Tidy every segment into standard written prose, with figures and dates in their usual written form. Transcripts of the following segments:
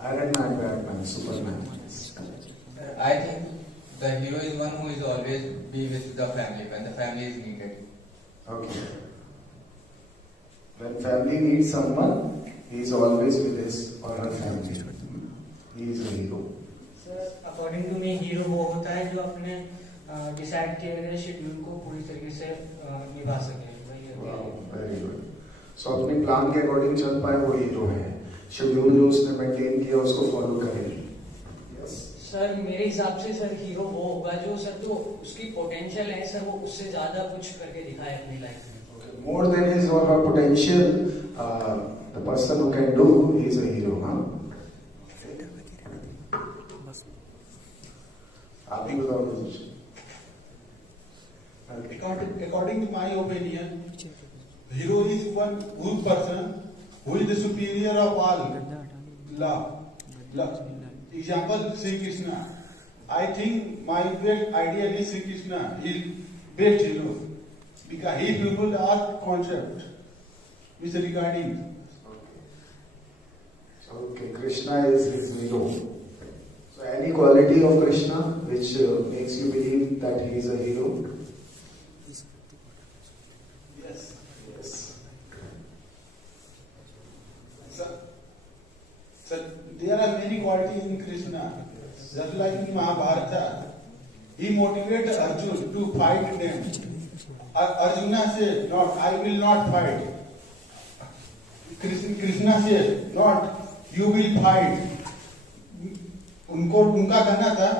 Iron Man, Batman, Superman. I think the hero is one who is always be with the family when the family is needed. Okay. When family needs someone, he is always with his or her family. He is a hero. Sir, according to me, hero वो होता है जो अपने decide किए गए schedule को पूरी तरीके से निभा सके. Very good. सो अपने प्लान के अकॉर्डिंग चल पाए वो हीरो है. शेड्यूल जो उसने मेंटेन किया उसको फॉलो करेगी. सर मेरे हिसाब से सर हीरो वो होगा जो सर तो उसकी पोटेंशियल है सर वो उससे ज्यादा कुछ करके दिखाए अपनी लाइफ में. More than his or her potential, the person who can do, he is a hero, huh? आप ही बताओ कुछ. According to my opinion, hero is one good person who is the superior of all love. Example, Sri Krishna. I think my great ideal is Sri Krishna. He is best hero because he fulfilled all concept which regarding. Okay, Krishna is his hero. So any quality of Krishna which makes you believe that he is a hero? Yes. Yes. Sir, there are many qualities in Krishna. Just like in Mahabharata, he motivated Arjuna to fight them. Arjuna said, "Not, I will not fight." Krishna said, "Not, you will fight." उनका कहना था,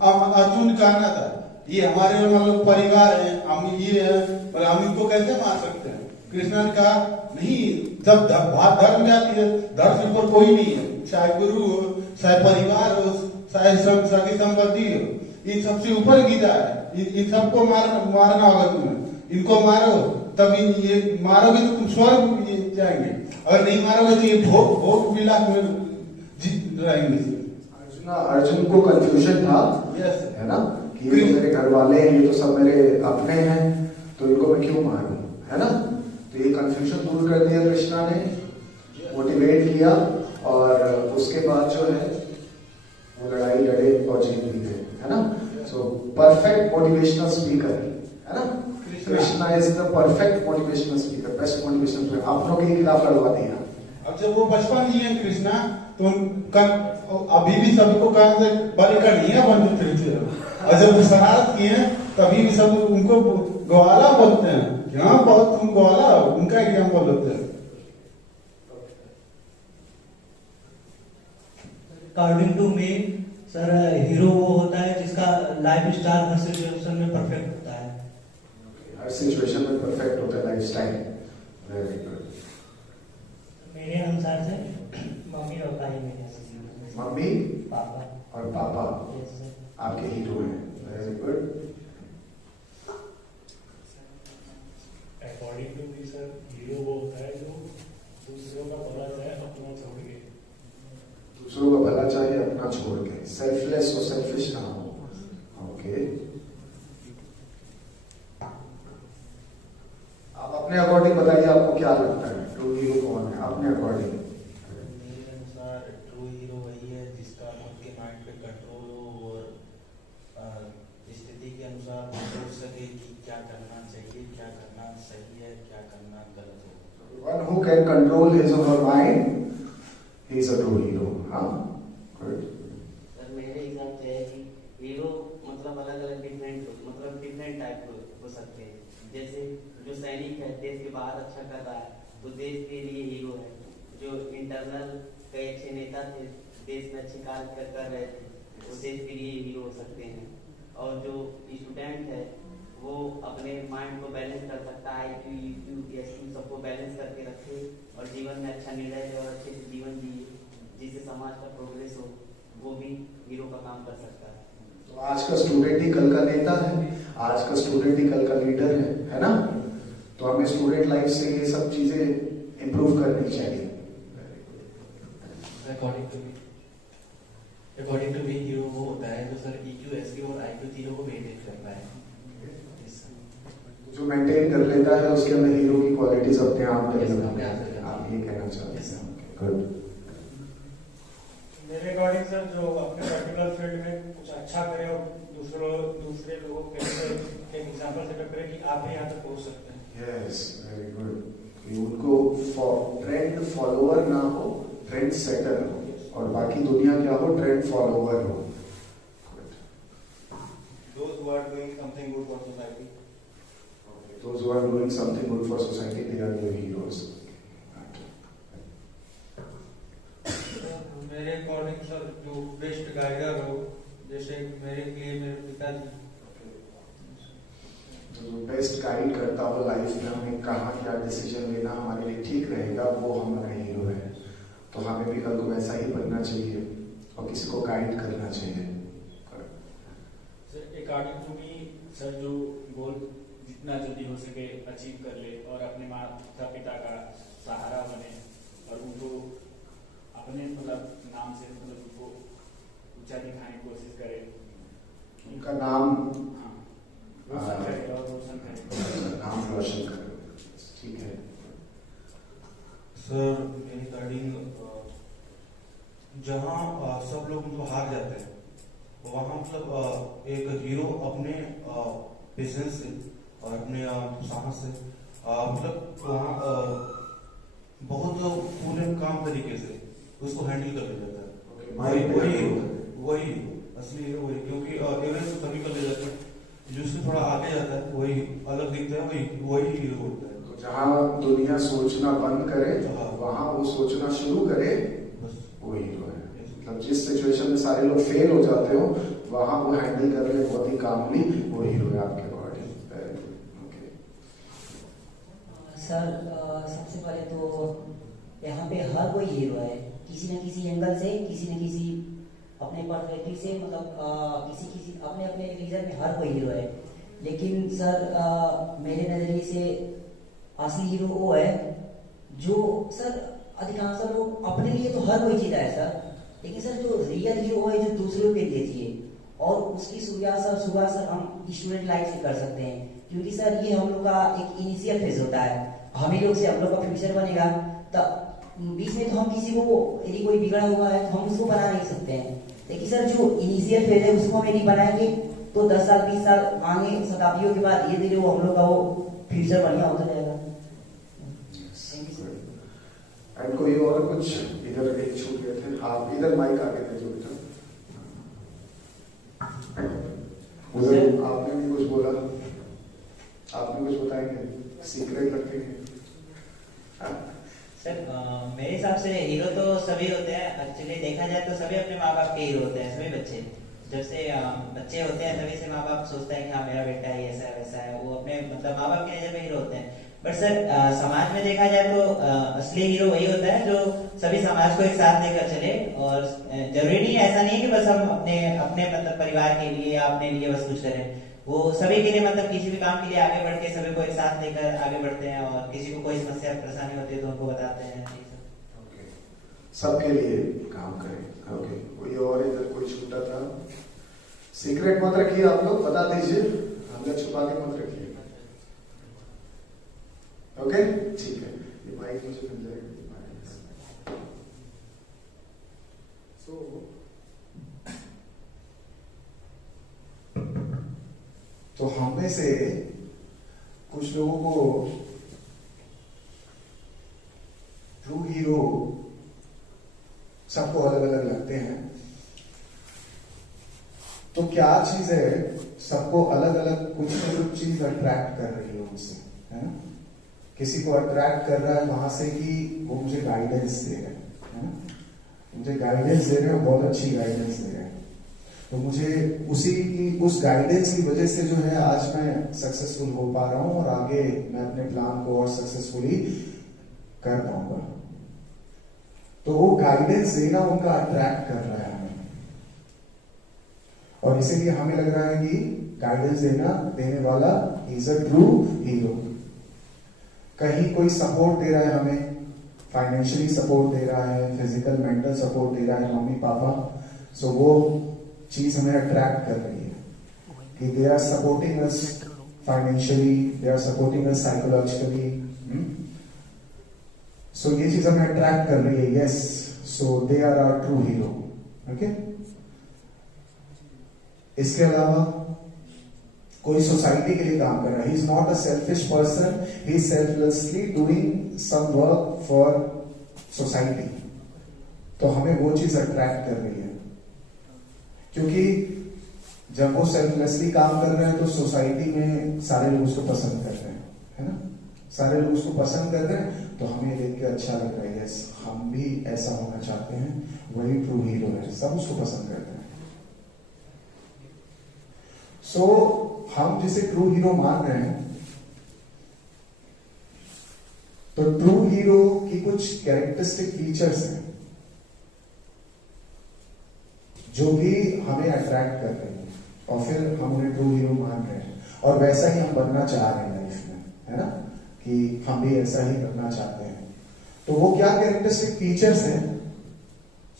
अर्जुन कहना था, ये हमारे मतलब परिवार है, हम ये है, पर हम इनको कैसे मार सकते हैं? कृष्णा ने कहा, नहीं, जब धर्म जाती है, धर्म से ऊपर कोई नहीं है, चाहे गुरु हो, चाहे परिवार हो, चाहे सगी संपत्ति हो, इन सबसे ऊपर गीता है. इन सबको मारना होगा तुम्हें. इनको मारो, तब ये मारोगे तो तुम स्वर्ग जाएंगे. अगर नहीं मारोगे तो ये भोग विलास में रहेंगे. अर्जुन को कंफ्यूजन था, है ना, कि ये तो मेरे घर वाले हैं, ये तो सब मेरे अपने हैं, तो इनको मैं क्यों मारूं, है ना. तो ये कंफ्यूजन दूर कर दिया कृष्णा ने, मोटिवेट किया, और उसके बाद जो है वो लड़ाई लड़े और जीत भी गए, है ना. सो परफेक्ट मोटिवेशनल स्पीकर, है ना. Krishna is the perfect motivational speaker, best motivational speaker. आप लोगों के खिलाफ लड़वा दिया. अब जब वो बचपन ही है कृष्णा, तो अभी भी सबको बलि का नहीं है बंदूक खरीदते हैं. और जब वो शरारत किए तभी भी सब उनको ग्वाला बोलते हैं. हाँ, बहुत तुम ग्वाला, उनका एग्जाम्पल होते हैं. According to me sir, hero वो होता है जिसका लाइफ स्टाइल हर सिचुएशन में परफेक्ट होता है. हर सिचुएशन में परफेक्ट होता है लाइफ स्टाइल. Very good. मेरे अनुसार से मम्मी और भाई मेरे मम्मी पापा और पापा Yes, sir. आपके हीरो हैं. Very good. According to me sir, hero वो होता है जो दूसरों का भला चाहे अपना छोड़ के. दूसरों का भला चाहे अपना छोड़ के. सेल्फलेस और सेल्फिश ना हो. ओके. आप अपने अकॉर्डिंग बताइए, आपको क्या लगता है ट्रू हीरो कौन है अपने अकॉर्डिंग? मेरे अनुसार ट्रू हीरो वही है जिसका खुद के माइंड पे कंट्रोल हो और स्थिति के अनुसार वो सोच सके कि क्या करना चाहिए, क्या करना सही है, क्या करना गलत है. One who can control his or her mind, he is a true hero. हाँ, good. सर मेरे हिसाब से है कि हीरो मतलब अलग अलग डिफरेंट टाइप हो सकते हैं. जैसे जो सैनिक है, देश के बाहर अच्छा कर रहा है तो देश के लिए हीरो है. जो इंटरनल कई अच्छे नेता थे, देश में अच्छे कार्य कर रहे थे, वो देश के लिए हीरो हो सकते हैं. और जो स्टूडेंट है वो अपने माइंड को बैलेंस कर सकता है, IQ, EQ, SQ सबको बैलेंस करके रखे और जीवन में अच्छा निर्णय ले और अच्छे से जीवन जिए जिससे समाज का प्रोग्रेस हो, वो भी हीरो का काम कर सकता है. तो आज का स्टूडेंट ही कल का नेता है, आज का स्टूडेंट ही कल का लीडर है ना. तो हमें स्टूडेंट लाइफ से ये सब चीजें इम्प्रूव करनी चाहिए. अकॉर्डिंग टू मी हीरो वो होता है जो सर EQ, SQ और IQ तीनों को मेंटेन करता है. जो मेंटेन कर लेता है उसके अंदर हीरो की क्वालिटीज अपने आप डेवलप होती हैं. आप ये कहना चाहते हैं. गुड. मेरे अकॉर्डिंग सर जो अपने पर्टिकुलर फील्ड में कुछ अच्छा करे और दूसरे लोगों के लिए एग्जाम्पल सेटअप करे कि आप भी यहाँ तक पहुँच सकते हैं। Yes, very good. कि उनको ट्रेंड फॉलोअर ना हो, ट्रेंड सेटर हो, और बाकी दुनिया क्या हो, ट्रेंड फॉलोअर हो। Those who are doing something good for society. Those who are doing something good for society, they are the heroes. मेरे अकॉर्डिंग सर जो बेस्ट गाइडर हो, जैसे मेरे लिए मेरे पिताजी, जो बेस्ट गाइड करता हो लाइफ में, हमें कहाँ क्या डिसीजन लेना हमारे लिए ठीक रहेगा, वो हमारा हीरो है। तो हमें भी कल को वैसा ही बनना चाहिए और किसी को गाइड करना चाहिए। Sir according to me sir जो गोल जितना जल्दी हो सके अचीव कर ले और अपने माता पिता का सहारा बने और उनको अपने मतलब नाम से मतलब उनको ऊंचा दिखाने की कोशिश करे, उनका नाम रोशन करे और रोशन करे, नाम रोशन करे। ठीक है सर, मेरी गाइडिंग जहाँ सब लोग मतलब हार जाते हैं वहाँ मतलब एक हीरो अपने पेशेंस से और अपने साहस से मतलब वहाँ बहुत पूरे काम तरीके से उसको हैंडल कर लिया जाता है। वही असली हीरो वही, क्योंकि एवरेज तभी कर ले जाते हैं जो उससे थोड़ा आगे जाता है, वही अलग दिखता है, वही हीरो होता है। तो जहाँ दुनिया सोचना बंद करे वहाँ वो सोचना शुरू करे, वो हीरो है। मतलब जिस सिचुएशन में सारे लोग फेल हो जाते हो वहाँ वो हैंडल कर ले बहुत ही कामली, वो हीरो है आपके अकॉर्डिंग। सर सबसे पहले तो यहाँ पे हर कोई हीरो है, किसी न किसी एंगल से, किसी न किसी अपने पर्सपेक्टिव से, मतलब किसी अपने अपने रीजन में हर कोई हीरो है। लेकिन सर मेरे नजरिए से असली हीरो वो है जो सर अधिकांश लोग अपने लिए तो हर कोई जीता है सर, लेकिन सर जो रियल हीरो है जो दूसरों के लिए जिए, और उसकी शुरुआत सर हम स्टूडेंट लाइफ से कर सकते हैं, क्योंकि सर ये हम लोग का एक इनिशियल फेज होता है। हम ही लोग से हम लोग का फ्यूचर बनेगा, तब बीच में तो हम किसी को यदि कोई बिगड़ा हुआ है तो हम उसको बना नहीं सकते हैं, लेकिन सर जो इनिशियल फेज है उसको हम यदि बनाएंगे तो 10 साल 20 साल आगे शताब्दियों के बाद धीरे धीरे वो हम लोग का वो फ्यूचर बढ़िया होता जाएगा। एंड कोई और कुछ इधर एक छूट गए थे, आप इधर माइक आगे थे जो बेटा, उधर आपने भी कुछ बोला, आपने कुछ बताएंगे, सीक्रेट रखेंगे? सर मेरे हिसाब से हीरो तो सभी होते हैं, एक्चुअली देखा जाए तो सभी अपने माँ बाप के हीरो होते हैं, सभी बच्चे जब से बच्चे होते हैं तभी से माँ बाप सोचते हैं कि हाँ मेरा बेटा ही ऐसा है वैसा है, वो अपने मतलब माँ बाप के नजर में हीरो होते हैं। बट सर समाज में देखा जाए तो असली हीरो वही होता है जो सभी समाज को एक साथ लेकर चले, और जरूरी नहीं है, ऐसा नहीं है कि बस हम अपने अपने मतलब परिवार के लिए या अपने लिए बस कुछ करें, वो सभी के लिए मतलब किसी भी काम के लिए आगे बढ़ के सभी को एक साथ लेकर आगे बढ़ते हैं, और किसी को कोई समस्या परेशानी होती है तो उनको बताते हैं। सबके लिए काम करें। ओके, कोई और इधर कोई छूटा था? सीक्रेट मत रखिए, आप लोग बता दीजिए, अंदर छुपा के मत रखिए। ओके ठीक है, ये माइक मुझे मिल जाएगा। तो हम में से कुछ लोगों को ट्रू हीरो सबको अलग अलग लगते हैं, तो क्या चीज है सबको अलग अलग कुछ न कुछ चीज अट्रैक्ट कर रही है उनसे, है ना? किसी को अट्रैक्ट कर रहा है वहां से कि वो मुझे गाइडेंस दे रहे हैं, मुझे गाइडेंस दे रहे हैं, बहुत अच्छी गाइडेंस दे रहे हैं, तो मुझे उस गाइडेंस की वजह से जो है आज मैं सक्सेसफुल हो पा रहा हूं और आगे मैं अपने प्लान को और सक्सेसफुली कर पाऊंगा। तो वो गाइडेंस देना उनका अट्रैक्ट कर रहा है हमें, और इसीलिए हमें लग रहा है कि गाइडेंस देने वाला इज अ ट्रू हीरो। कहीं कोई सपोर्ट दे रहा है हमें, फाइनेंशियली सपोर्ट दे रहा है, फिजिकल मेंटल सपोर्ट दे रहा है मम्मी पापा, सो वो चीज हमें अट्रैक्ट कर रही है कि they are supporting us financially, they are supporting us psychologically, so ये चीज हमें अट्रैक्ट कर रही है। Yes, so they are our true hero. Okay. इसके अलावा कोई सोसाइटी के लिए काम कर रहा है, he is not a selfish person, he is selflessly doing some work for society, तो हमें वो चीज अट्रैक्ट कर रही है, क्योंकि जब वो सेल्फलेसली काम कर रहे हैं तो सोसाइटी में सारे लोग उसको पसंद कर रहे हैं, है ना, सारे लोग उसको पसंद कर रहे हैं, तो हमें देख के अच्छा लग रहा है, यस हम भी ऐसा होना चाहते हैं, वही ट्रू हीरो है, सब उसको पसंद करते हैं। सो हम जिसे ट्रू हीरो मान रहे हैं, तो ट्रू हीरो की कुछ कैरेक्टरिस्टिक फीचर्स हैं जो भी हमें अट्रैक्ट कर रहे हैं, और फिर हम उन्हें ट्रू हीरो मान रहे हैं, और वैसा ही हम बनना चाह रहे हैं लाइफ में, है ना, कि हम भी ऐसा ही करना चाहते हैं। तो वो क्या कैरेक्टरिस्टिक फीचर्स हैं,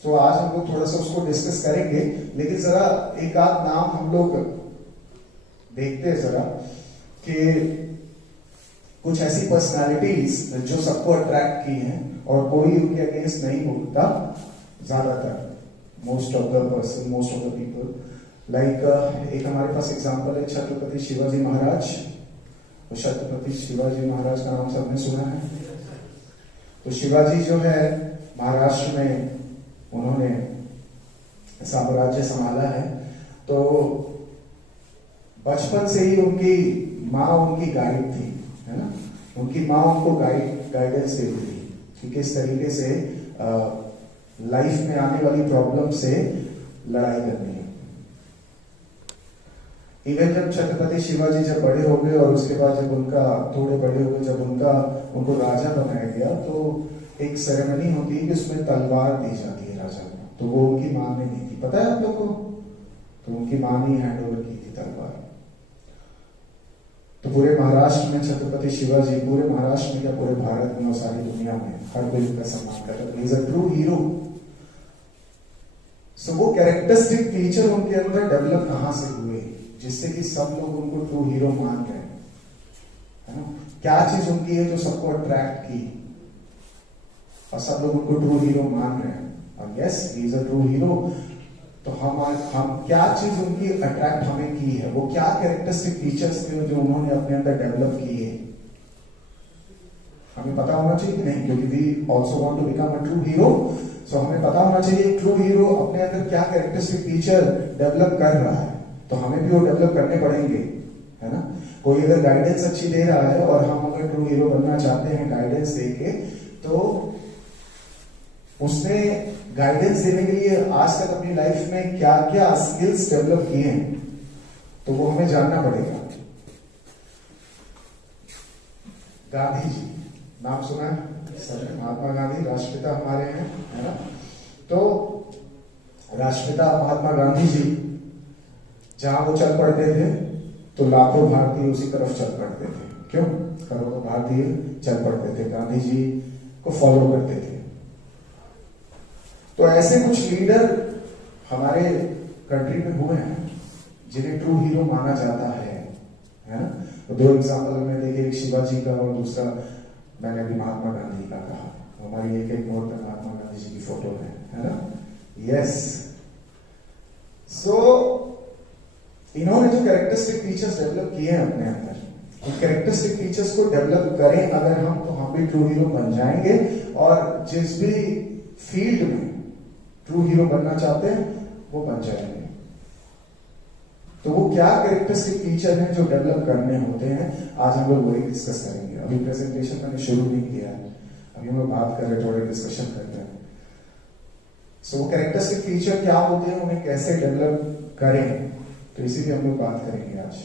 सो आज हम लोग थोड़ा सा उसको डिस्कस करेंगे, लेकिन जरा एक आध नाम हम लोग देखते हैं जरा, कि कुछ ऐसी पर्सनालिटीज जो सबको अट्रैक्ट की हैं और कोई उनके अगेंस्ट नहीं बोलता, ज्यादातर most of the person, most of the people, like एक हमारे पास एग्जांपल है छत्रपति शिवाजी महाराज। तो छत्रपति शिवाजी महाराज का नाम सबने सुना है। तो शिवाजी जो है महाराष्ट्र में उन्होंने साम्राज्य संभाला है, तो बचपन से ही उनकी माँ उनकी गाइड थी, है ना, उनकी माँ उनको गाइडेंस देती थी कि किस तरीके से लाइफ में आने वाली प्रॉब्लम से लड़ाई करनी है। इवन जब छत्रपति शिवाजी जब बड़े हो गए और उसके बाद जब उनका थोड़े बड़े हो गए, जब उनको राजा बनाया गया, तो एक सेरेमनी होती है कि उसमें तलवार दी जाती है राजा को, तो वो उनकी माँ ने दी थी, पता है आप लोग को, तो उनकी माँ ने हैंड ओवर की थी तलवार। तो पूरे महाराष्ट्र में छत्रपति शिवाजी, पूरे महाराष्ट्र में या पूरे भारत में और सारी दुनिया में हर कोई उनका सम्मान करता है, इज अ ट्रू हीरो। सो वो कैरेक्टरिस्टिक फीचर उनके अंदर डेवलप कहां से हुए जिससे कि सब लोग उनको ट्रू हीरो मान रहे हैं, है ना, क्या चीज उनकी है जो सबको अट्रैक्ट की और सब लोग उनको ट्रू हीरो मान रहे हैं, और yes he is a true hero. तो हम क्या चीज उनकी अट्रैक्ट हमें की है, वो क्या कैरेक्टरिस्टिक फीचर्स थे जो उन्होंने अपने अंदर डेवलप किए, हमें पता होना चाहिए कि नहीं, क्योंकि we also want to become a true hero. So हमें पता होना चाहिए ट्रू हीरो अपने अंदर क्या कैरेक्टरिस्टिक फीचर डेवलप कर रहा है, तो हमें भी वो डेवलप करने पड़ेंगे, है ना। कोई अगर गाइडेंस अच्छी दे रहा है और हम अगर ट्रू हीरो बनना चाहते हैं गाइडेंस देके, तो उसने गाइडेंस देने के लिए आज तक अपनी लाइफ में क्या क्या स्किल्स डेवलप किए हैं, तो वो हमें जानना पड़ेगा। गांधी जी नाम सुना है, महात्मा गांधी राष्ट्रपिता हमारे हैं, है ना। तो राष्ट्रपिता महात्मा गांधी जी जहां वो चल पड़ते थे तो लाखों भारतीय उसी तरफ चल पड़ते थे, क्यों, करोड़ों भारतीय चल पड़ते थे, गांधी जी को फॉलो करते थे। तो ऐसे कुछ लीडर हमारे कंट्री में हुए हैं जिन्हें ट्रू हीरो माना जाता है ना। तो दो एग्जांपल में देखे, एक शिवाजी का और दूसरा मैंने अभी महात्मा गांधी का कहा। हमारी एक मोड़ पर महात्मा गांधी जी की फोटो है ना। यस, सो इन्होंने जो कैरेक्टरिस्टिक फीचर्स डेवलप किए हैं अपने अंदर, उन कैरेक्टरिस्टिक फीचर्स को डेवलप करें अगर हम, तो हम भी ट्रू हीरो बन जाएंगे, और जिस भी फील्ड में ट्रू हीरो बनना चाहते हैं वो बन जाएंगे। तो वो क्या कैरेक्टरिस्टिक फीचर हैं जो डेवलप करने होते हैं, आज हम लोग वही डिस्कस करेंगे। अभी प्रेजेंटेशन मैंने शुरू नहीं किया है, अभी हम लोग बात कर रहे हैं, थोड़े डिस्कशन कर रहे हैं। सो वो कैरेक्टरिस्टिक फीचर क्या होते हैं, उन्हें कैसे डेवलप करें, तो इसी पे हम लोग बात करेंगे आज।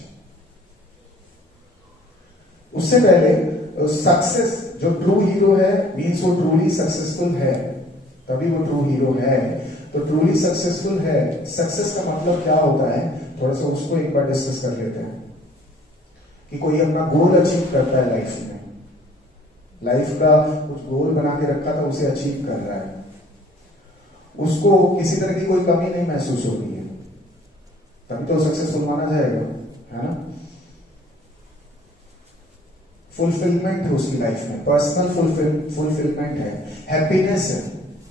उससे पहले सक्सेस, जो ट्रू हीरो है मीन्स वो ट्रूली सक्सेसफुल है, तभी वो ट्रू हीरो है। तो ट्रूली सक्सेसफुल है, सक्सेस का मतलब क्या होता है, थोड़ा सा उसको एक बार डिस्कस कर लेते हैं। कि कोई अपना गोल अचीव करता है लाइफ में, लाइफ का कुछ गोल बना के रखा था, उसे अचीव कर रहा है, उसको किसी तरह की कोई कमी नहीं महसूस हो रही है, तभी तो सक्सेसफुल माना जाएगा, है ना। फुलफिलमेंट है उसकी लाइफ में, पर्सनल फुलफिलमेंट है, हैप्पीनेस है,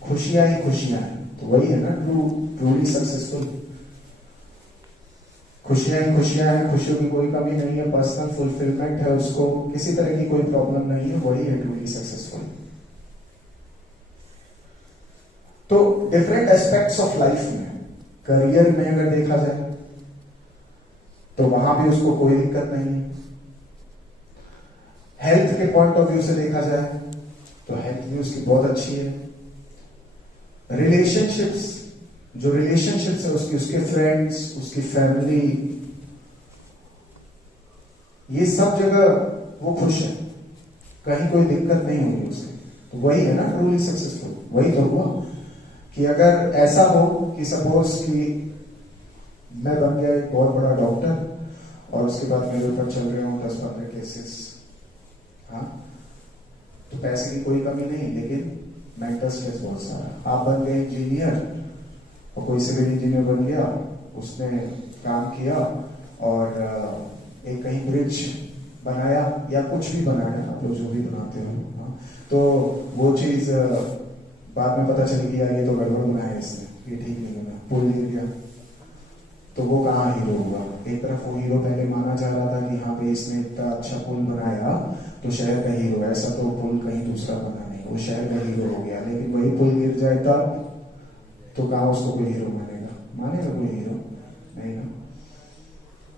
खुशियां ही खुशियां हैं, तो वही है ना ट्रूली सक्सेसफुल। खुशियां ही खुशियां हैं, खुशियों की कोई कमी नहीं है, पर्सनल फुलफिलमेंट है, उसको किसी तरह की कोई प्रॉब्लम नहीं है, वही है ट्रूली सक्सेसफुल। तो डिफरेंट एस्पेक्ट्स ऑफ लाइफ में, करियर में अगर देखा जाए तो वहां भी उसको कोई दिक्कत नहीं है। हेल्थ के पॉइंट ऑफ व्यू से देखा जाए तो हेल्थ भी उसकी बहुत अच्छी है। रिलेशनशिप्स, जो रिलेशनशिप्स है उसकी, उसके फ्रेंड्स, उसकी फैमिली, ये सब जगह वो खुश है, कहीं कोई दिक्कत नहीं होगी उसे। तो वही है ना ट्रूली सक्सेसफुल। वही तो हुआ कि अगर ऐसा हो कि सपोज कि मैं बन गया एक बहुत बड़ा डॉक्टर और उसके बाद मेरे ऊपर चल रहे हो 10-15 केसेस, हाँ, तो पैसे की कोई कमी नहीं, लेकिन मेंटल स्ट्रेस बहुत सारा। आप बन गए इंजीनियर और कोई सिविल इंजीनियर बन गया, उसने काम किया और एक कहीं ब्रिज बनाया या कुछ भी बनाया, आप लोग जो भी बनाते हो, हाँ, तो वो चीज बाद में पता चली कि यार ये तो गड़बड़ बनाया इसने, ये ठीक नहीं बना, पुल गिर गया, तो वो कहाँ हीरो हुआ। एक तरफ वो हीरो पहले माना जा रहा था कि हाँ भाई इसने इतना अच्छा पुल बनाया तो शहर का हीरो, ऐसा तो पुल कहीं दूसरा बना नहीं, वो शहर का हीरो हो गया। लेकिन वही पुल गिर जाए तब तो कहाँ उसको कोई हीरो मानेगा कोई हीरो नहीं ना।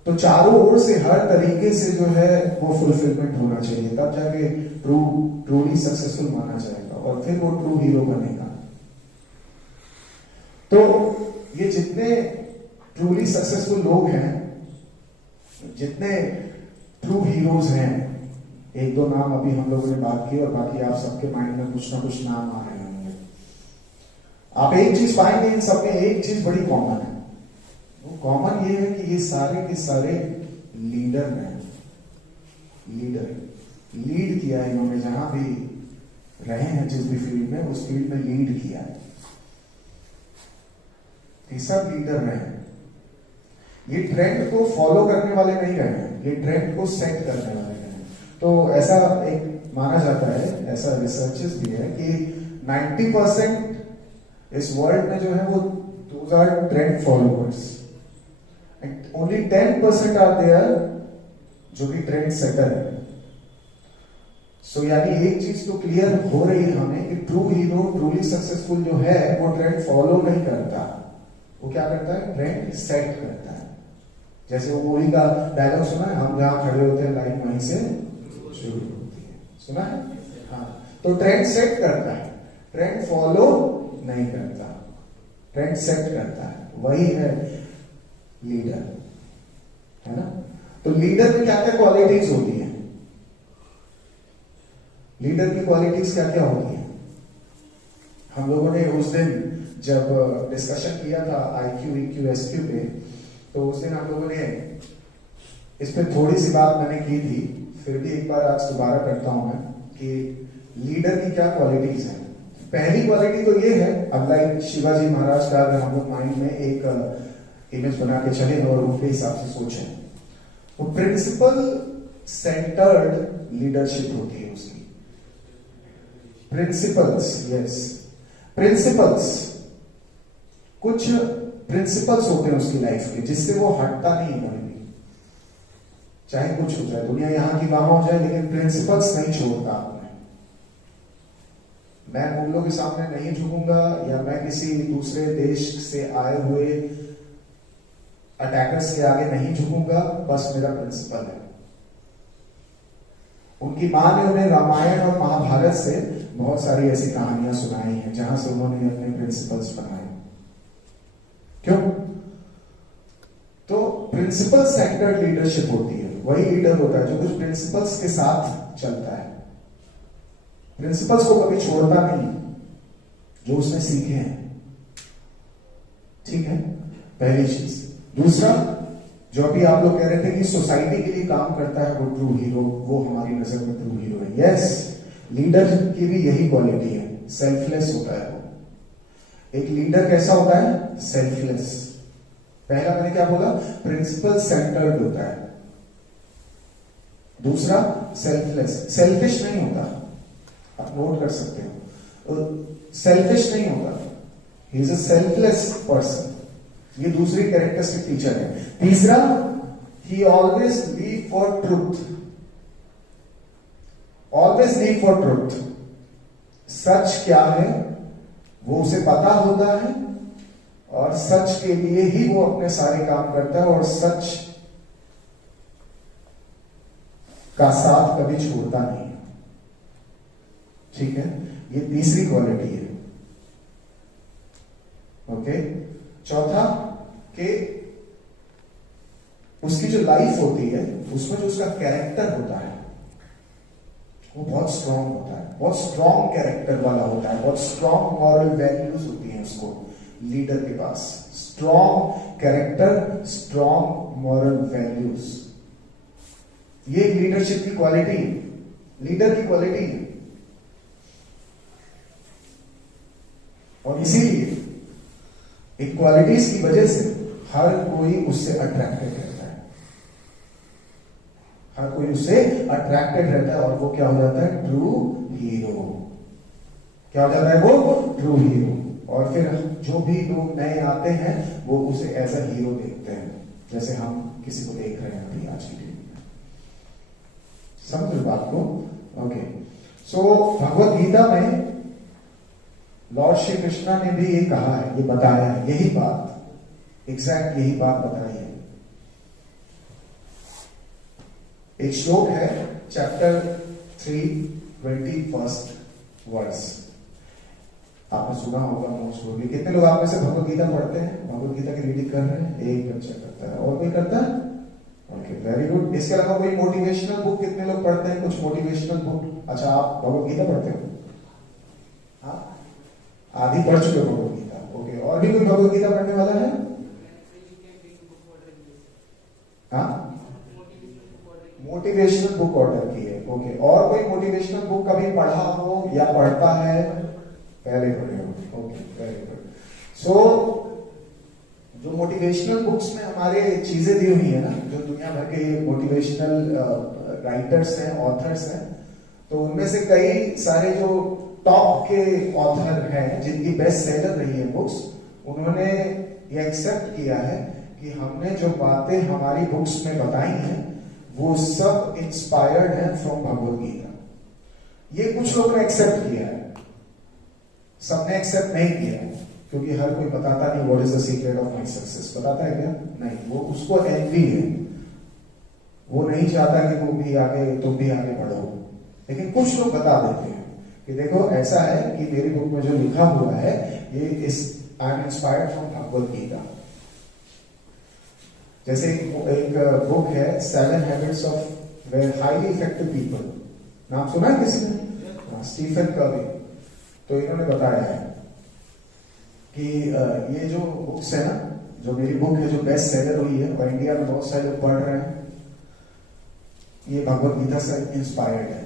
तो चारों ओर से हर तरीके से जो है वो फुलफिलमेंट होना चाहिए, तब जाके ट्रूली सक्सेसफुल माना जाएगा और फिर वो ट्रू हीरो बनेगा। तो ये जितने ट्रूली सक्सेसफुल लोग हैं, जितने ट्रू हीरोज हैं, एक दो नाम अभी हम लोगों ने बात की और बाकी आप सबके माइंड में कुछ ना कुछ नाम आ रहे होंगे। आप एक चीज पाएंगे इन सब में, एक चीज बड़ी कॉमन है। वो कॉमन ये है कि ये सारे के सारे लीडर हैं। लीड किया है इन्होंने, जहां भी रहे हैं, जिस भी फील्ड में, उस फील्ड में लीड किया है। ये सब लीडर रहे हैं। ये ट्रेंड को फॉलो करने वाले नहीं रहे हैं, ये ट्रेंड को सेट करने वाले रहे हैं। तो ऐसा एक माना जाता है, ऐसा रिसर्चेस भी है कि 90% इस वर्ल्ड में जो है वो those are trend followers and only 10% are there जो कि ट्रेंड सेटर है। सो यानी एक चीज तो क्लियर हो रही है हमें कि ट्रू हीरो, ट्रूली सक्सेसफुल जो है वो ट्रेंड फॉलो नहीं करता, वो क्या करता है, ट्रेंड सेट करता है। जैसे वो मूवी का डायलॉग सुना है, हम जहां खड़े होते हैं लाइन वहीं से शुरू होती है, सुना है? हाँ, तो ट्रेंड सेट करता है, ट्रेंड फॉलो नहीं करता, ट्रेंड सेट करता है, वही है लीडर, है ना? तो लीडर में क्या क्या क्वालिटीज होती है? लीडर की क्वालिटीज क्या क्या होती है? हम लोगों ने उस दिन जब डिस्कशन किया था IQ, EQ, SQ पे, तो उस दिन हम लोगों ने इस पे थोड़ी सी बात मैंने की थी, फिर भी एक बार आज दोबारा करता हूं मैं कि लीडर की क्या क्वालिटीज हैं। पहली क्वालिटी तो ये है, अनलाइक शिवाजी महाराज का अगर हम लोग माइंड में एक इमेज बना के चले और उनके हिसाब से सोचें, वो प्रिंसिपल सेंटर्ड लीडरशिप होती है उसकी। प्रिंसिपल्स, यस, प्रिंसिपल्स, कुछ प्रिंसिपल्स होते हैं उसकी लाइफ के जिससे वो हटता नहीं है कभी भी, चाहे कुछ हो जाए, दुनिया यहां की वहां हो जाए, लेकिन प्रिंसिपल्स नहीं छोड़ता आपने। मैं मुगलों के सामने नहीं झुकूंगा, या मैं किसी दूसरे देश से आए हुए अटैकर्स के आगे नहीं झुकूंगा, बस मेरा प्रिंसिपल है। उनकी मां ने उन्हें रामायण और महाभारत से बहुत सारी ऐसी कहानियां सुनाई हैं जहां से उन्होंने अपने प्रिंसिपल्स बनाए। क्यों? तो प्रिंसिपल सेंटर्ड लीडरशिप होती है, वही लीडर होता है जो कुछ प्रिंसिपल्स के साथ चलता है, प्रिंसिपल्स को कभी छोड़ता नहीं जो उसने सीखे हैं। ठीक है, पहली चीज। दूसरा, जो अभी आप लोग कह रहे थे कि सोसाइटी के लिए काम करता है वो ट्रू हीरो, वो हमारी नजर में ट्रू हीरो है। यस, लीडर की भी यही क्वालिटी है, सेल्फलेस होता है वो। एक लीडर कैसा होता है? सेल्फलेस। पहला मैंने क्या बोला? प्रिंसिपल सेंटर्ड होता है। दूसरा, सेल्फलेस, सेल्फिश नहीं होता, आप नोट कर सकते हो, सेल्फिश नहीं होता, he is a selfless person, ये दूसरी कैरेक्टरिस्टिक फीचर है। तीसरा, he always live for truth, always live for truth. सच क्या है वो उसे पता होता है और सच के लिए ही वो अपने सारे काम करता है और सच का साथ कभी छोड़ता नहीं। ठीक है, ये तीसरी क्वालिटी है। ओके, चौथा कि उसकी जो लाइफ होती है उसमें जो उसका कैरेक्टर होता है वो बहुत स्ट्रांग होता है, बहुत स्ट्रांग कैरेक्टर वाला होता है, बहुत स्ट्रांग मॉरल वैल्यूज होती हैं उसको लीडर के पास। Strong character, strong moral values, ये एक लीडरशिप की क्वालिटी, लीडर की क्वालिटी है। और इसीलिए इन क्वालिटीज की वजह से हर कोई उससे अट्रैक्टेड रहता है, हर कोई उससे अट्रैक्टेड रहता है और वो क्या हो जाता है? True hero. क्या हो जाता है वो? True hero. और फिर जो भी लोग नए आते हैं वो उसे एज अ हीरो देखते हैं, जैसे हम किसी को देख रहे हैं अभी आज की डेट में। समझ बात को? ओके, सो भगवत गीता में लॉर्ड श्री कृष्णा ने भी ये कहा है, ये बताया है, यही बात, एग्जैक्ट यही बात बताई है। एक श्लोक है, चैप्टर 3, 21st वर्स। आपने सुना होगा मोस्ट प्रोबेबली। कितने लोग आप में से भगवत गीता पढ़ते हैं, भगवत गीता की रीडिंग कर रहे हैं? एक बच्चा करता है, और कोई करता है? Okay, very good. इसके अलावा कोई मोटिवेशनल बुक कितने लोग पढ़ते हैं? कुछ मोटिवेशनल बुक। अच्छा, आप भगवत गीता पढ़ते हो? हाँ, आधी पढ़ चुके हो भगवत गीता। ओके, और भी कोई भगवत गीता पढ़ने वाला है? हाँ, मोटिवेशनल बुक ऑर्डर की है। ओके, और कोई मोटिवेशनल बुक कभी पढ़ा हो या पढ़ता है? पहले पढ़े हो। Okay, very good. सो जो मोटिवेशनल बुक्स में हमारे चीजें दी हुई है ना, जो दुनिया भर के मोटिवेशनल राइटर्स हैं, ऑथर्स हैं, तो उनमें से कई सारे जो टॉप के ऑथर हैं जिनकी बेस्ट सेलर रही है बुक्स, उन्होंने ये एक्सेप्ट किया है कि हमने जो बातें हमारी बुक्स में बताई हैं वो सब इंस्पायर्ड है फ्रॉम भगवत गीता। ये कुछ लोगों ने एक्सेप्ट किया है, सबने एक्सेप्ट नहीं किया है, क्योंकि हर कोई बताता नहीं what is the secret of my success. बताता है क्या? नहीं, वो उसको एनवी है, वो नहीं चाहता कि वो भी आगे, तुम भी आगे बढ़ो। लेकिन कुछ लोग बता देते हैं कि देखो ऐसा है कि मेरी बुक में जो लिखा हुआ है ये इस I am inspired from Bhagavad Gita. जैसे एक बुक है 7 habits of very highly effective people, नाम सुना है किसी ने? स्टीफन कवी। तो इन्होंने बताया है कि ये जो बुक्स है ना, जो मेरी बुक है जो बेस्ट सेलर हुई है और इंडिया में बहुत सारे लोग पढ़ रहे हैं, ये भगवत गीता से इंस्पायर्ड है।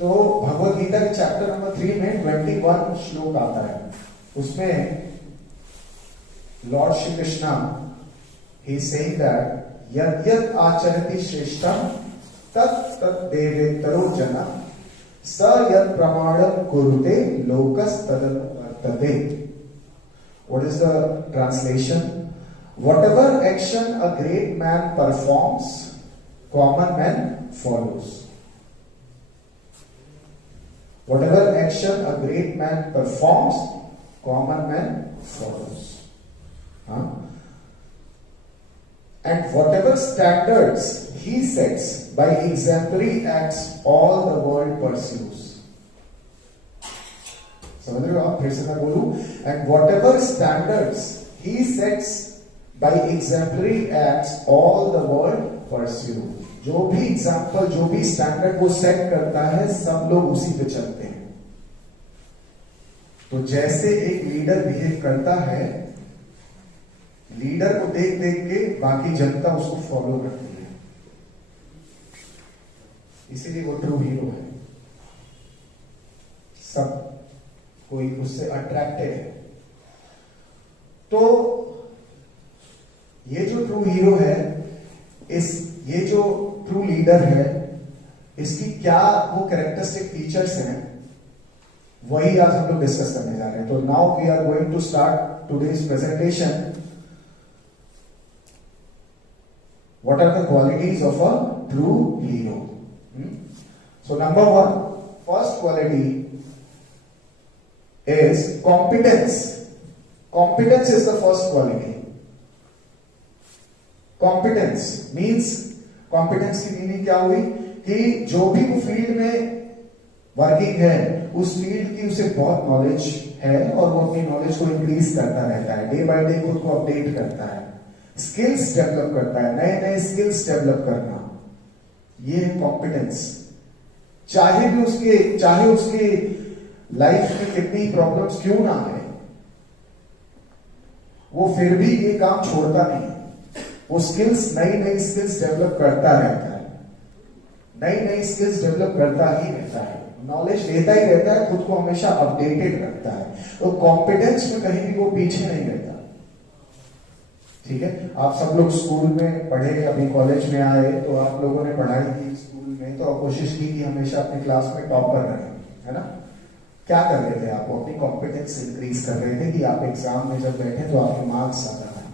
तो भगवत गीता के चैप्टर नंबर 3 में 21 श्लोक आता है, उसमें Lord Shri Krishna he saying that यद्यत् आचरति श्रेष्ठम तत् तत् देवेतरो जना स यत् प्रमाणम कुरुते locus तदनुवर्तते। What is the translation? Whatever action a great man performs, common man follows. Whatever action a great man performs, common man follows. Huh? And whatever standards he sets by exemplary acts, all the world pursues. समझ रहे हो आप? फिर से मैं बोलूं, and whatever standards he sets by exemplary acts, all the world pursue. जो भी एग्जाम्पल, जो भी स्टैंडर्ड वो सेट करता है, सब लोग उसी पे चलते हैं। तो जैसे एक लीडर बिहेव करता है, लीडर को देख देख के बाकी जनता उसको फॉलो करती है, इसीलिए वो ट्रू हीरो है। सब कोई उससे अट्रैक्टेड है। तो ये जो ट्रू हीरो है, ये जो ट्रू लीडर है, इसकी क्या वो कैरेक्टरिस्टिक फीचर्स हैं, वही आज हम लोग डिस्कस करने जा रहे हैं। तो now we are going to start today's presentation. What are the qualities of a true hero? So number one, first quality is competence. Competence is the first quality. Competence means, competence की meaning क्या हुई कि जो भी वो field में working है उस फील्ड की उसे बहुत नॉलेज है और वो अपनी नॉलेज को इंक्रीज करता रहता है, डे बाय डे खुद को अपडेट करता है, स्किल्स डेवलप करता है, नए नए स्किल्स डेवलप करना, ये है कॉम्पिटेंस। चाहे उसके लाइफ में कितनी प्रॉब्लम्स क्यों ना आए, वो फिर भी ये काम छोड़ता नहीं, वो स्किल्स नई नई स्किल्स डेवलप करता रहता है, नई नई स्किल्स डेवलप करता ही रहता है, नॉलेज लेता ही रहता है, खुद को हमेशा अपडेटेड रखता है। तो कॉम्पिटेंस में कहीं भी वो पीछे नहीं रहता। ठीक है, आप सब लोग स्कूल में पढ़े, अभी कॉलेज में आए तो आप लोगों ने पढ़ाई की स्कूल में, तो आप कोशिश की कि हमेशा अपनी क्लास में टॉप कर रहे हैं, है ना? क्या कर रहे थे आप? अपनी कॉम्पिटेंस इंक्रीज कर रहे थे कि आप एग्जाम में जब बैठे तो आपके मार्क्स ज्यादा आए।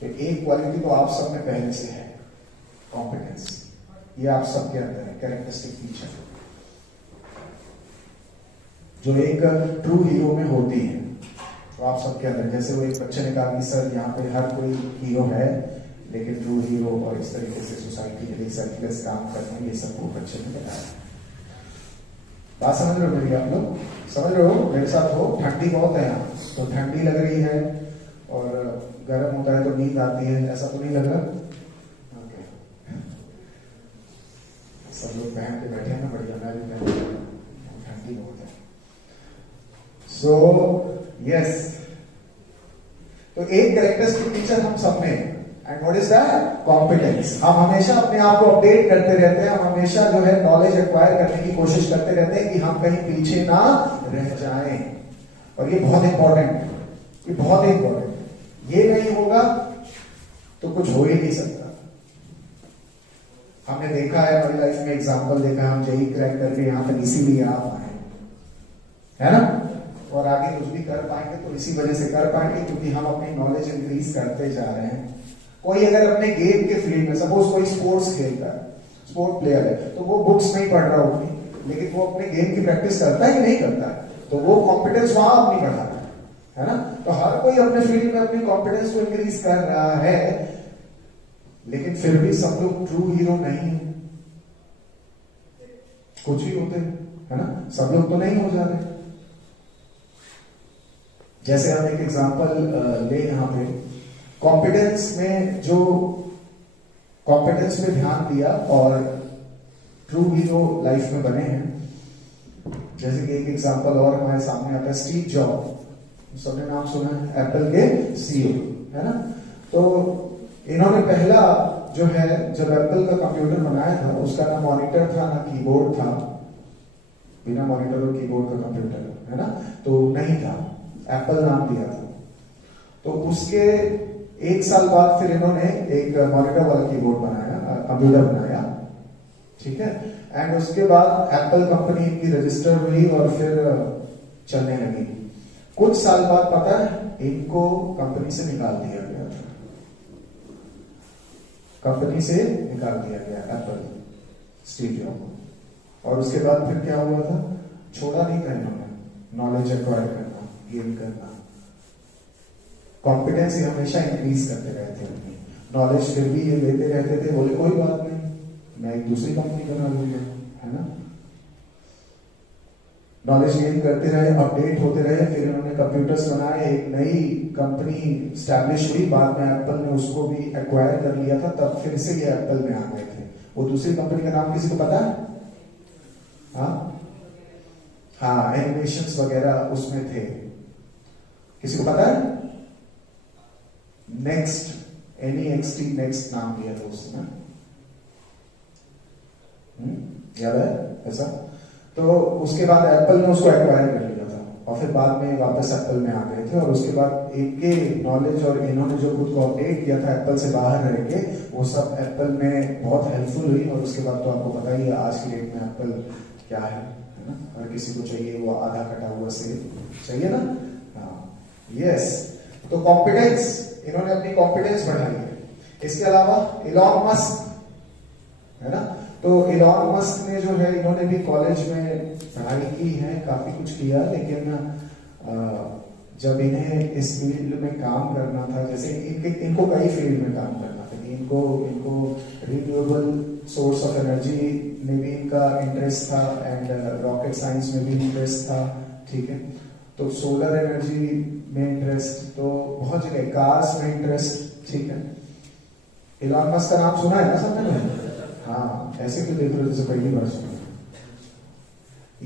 तो एक क्वालिटी तो आप सब में पहले से है, कॉम्पिटेंस, ये आप सबके अंदर है, कैरेक्टरिस्टिक फीचर जो एक ट्रू हीरो में होती है, तो आप सबके अंदर। जैसे वो एक बच्चे ने कहा कि सर यहाँ पे हर कोई हीरो है, लेकिन ट्रू हीरो और इस तरीके से सोसाइटी के लिए सेल्फलेस काम करना, ये सब वो बच्चे ने बताया। बात समझ रहे हो मेरी? आप लोग समझ रहे हो? मेरे साथ हो? ठंडी बहुत है यहाँ, तो ठंडी लग रही है और गर्म होता है तो नींद आती है, ऐसा तो नहीं लग रहा? ओके, सब लोग पहन के बैठे हैं ना, बढ़िया, मैं भी पहन, ठंडी बहुत है। सो यस, तो एक कैरेक्टरिस्टिक फीचर हम सब में, and what is that? Competence. हम हमेशा अपने आप को अपडेट करते रहते हैं, हम हमेशा जो है नॉलेज एक्वायर करने की कोशिश करते रहते हैं कि हम कहीं पीछे ना रह जाएं। और ये बहुत इंपॉर्टेंट, ये बहुत इंपॉर्टेंट, ये नहीं होगा तो कुछ हो ही नहीं सकता। हमने देखा है हमारी लाइफ में, एग्जाम्पल देखा है, हम जेई क्रैक करके यहाँ तक इसीलिए आ पाए, है ना? और आगे कुछ भी कर पाएंगे तो इसी वजह से कर पाएंगे क्योंकि हम अपनी नॉलेज इंक्रीज करते जा रहे हैं। कोई अगर अपने गेम के फील्ड में, सपोज कोई स्पोर्ट्स खेलता है, स्पोर्ट प्लेयर है, तो वो बुक्स नहीं पढ़ रहा होगी, लेकिन वो अपने गेम की प्रैक्टिस करता है कि नहीं करता है, तो वो कॉम्पिटेंस वहां अपनी बढ़ाता है ना? तो हर कोई अपने फील्ड में अपनी कॉम्पिटेंस को इंक्रीज कर रहा है, लेकिन फिर भी सब लोग ट्रू हीरो नहीं है। कुछ ही होते हैं, है ना? सब लोग तो नहीं हो जा रहे। जैसे हम एक एग्जांपल ले यहाँ पे, कॉम्पिटेंस में जो कॉम्पिटेंस में ध्यान दिया और ट्रू हीरो लाइफ में बने हैं। जैसे कि एक एग्जांपल और हमारे सामने आता है, स्टीव जॉब, सबने नाम सुना है, एप्पल के सीईओ, है ना? तो इन्होंने पहला जो है, जब एप्पल का कंप्यूटर बनाया था, उसका ना मॉनिटर था ना कीबोर्ड था, बिना मॉनिटर और कीबोर्ड का कंप्यूटर, है ना? तो नहीं था, एप्पल नाम दिया था। तो उसके एक साल बाद फिर इन्होंने एक मॉनिटर वाला कीबोर्ड बनाया, कंप्यूटर बनाया, ठीक है? एंड उसके बाद एप्पल कंपनी इनकी रजिस्टर हुई और फिर चलने लगी। कुछ साल बाद पता है इनको कंपनी से निकाल दिया गया था, कंपनी से निकाल दिया गया एप्पल, स्टीव जॉब को। और उसके बाद फिर क्या हुआ था? छोड़ा नहीं था इन्होंने नॉलेज एक्वायर करना, गेन करना, कॉम्पिटेंस ही हमेशा इंक्रीज करते रहते हैं अपनी नॉलेज, फिर भी ये लेते रहते थे, बोले कोई बात नहीं, मैं एक दूसरी कंपनी बना लूंगा, है ना? नॉलेज गेन करते रहे, अपडेट होते रहे, फिर इन्होंने कंप्यूटर्स बनाए, एक नई कंपनी स्टैब्लिश हुई, बाद में एप्पल ने उसको भी एक्वायर कर लिया था, तब फिर से ये एप्पल में आ गए थे। वो दूसरी कंपनी का नाम किसी को पता है? हाँ, एनिमेशंस वगैरह उसमें थे, किसी को पता है? नेक्स्ट, NEXT, नेक्स्ट नाम दिया था उसने, याद है ऐसा? तो उसके बाद एप्पल ने उसको एक्वायर कर लिया था और फिर बाद में वापस एप्पल में आ गए थे। और उसके बाद इनके नॉलेज और इन्होंने जो खुद को अपडेट किया था एप्पल से बाहर रह के, वो सब एप्पल में बहुत हेल्पफुल हुई। और उसके बाद तो आपको पता ही है आज की डेट में एप्पल क्या है ना, हर किसी को चाहिए वो आधा कटा हुआ सेब, चाहिए ना? हाँ, यस। तो कॉम्पिटेंस, इन्होंने अपनी कॉम्पिटेंस बढ़ाई है। इसके अलावा इलॉन मस्क है ना, तो इलॉन मस्क ने जो है, इन्होंने भी कॉलेज में पढ़ाई की है, काफी कुछ किया, लेकिन जब इन्हें इस फील्ड में काम करना था, जैसे इनको कई फील्ड में काम करना था, इनको रिन्यूएबल सोर्स ऑफ एनर्जी में भी इनका इंटरेस्ट था, एंड रॉकेट साइंस में भी इंटरेस्ट था, ठीक है, तो सोलर एनर्जी में इंटरेस्ट, तो बहुत जगह कार्स में इंटरेस्ट, ठीक है। इलॉन मस्क का नाम सुना है ना सबने? हाँ, ऐसे क्यों देख रहे हो जैसे पहली बार सुना?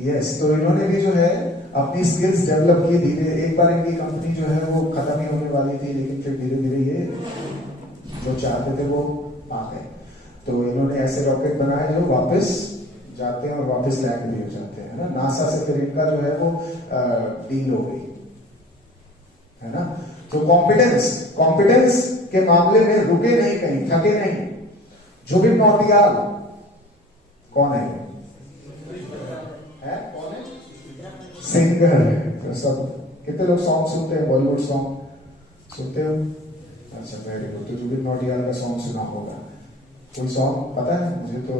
यस, तो इन्होंने भी जो है अपनी स्किल्स डेवलप की धीरे। एक बार इनकी कंपनी जो है वो खत्म ही होने वाली थी, लेकिन फिर धीरे धीरे ये जो चाहते थे वो आ गए। तो इन्होंने ऐसे रॉकेट बनाए जो वापस जाते हैं और वापस लैंड भी हो जाते हैं ना। नासा से फिर इनका जो है वो डील हो गई, है ना। तो कॉम्पिटेंस के मामले में रुके नहीं, कहीं थके नहीं। जुबिन नौटियाल कौन है? कौन है? सिंगर है। तो सब कितने लोग सॉन्ग सुनते हैं? बॉलीवुड सॉन्ग सुनते हो? अच्छा, वेरी गुड। तो जुबिन नौटियाल का सॉन्ग सुना होगा। कोई सॉन्ग पता है? मुझे तो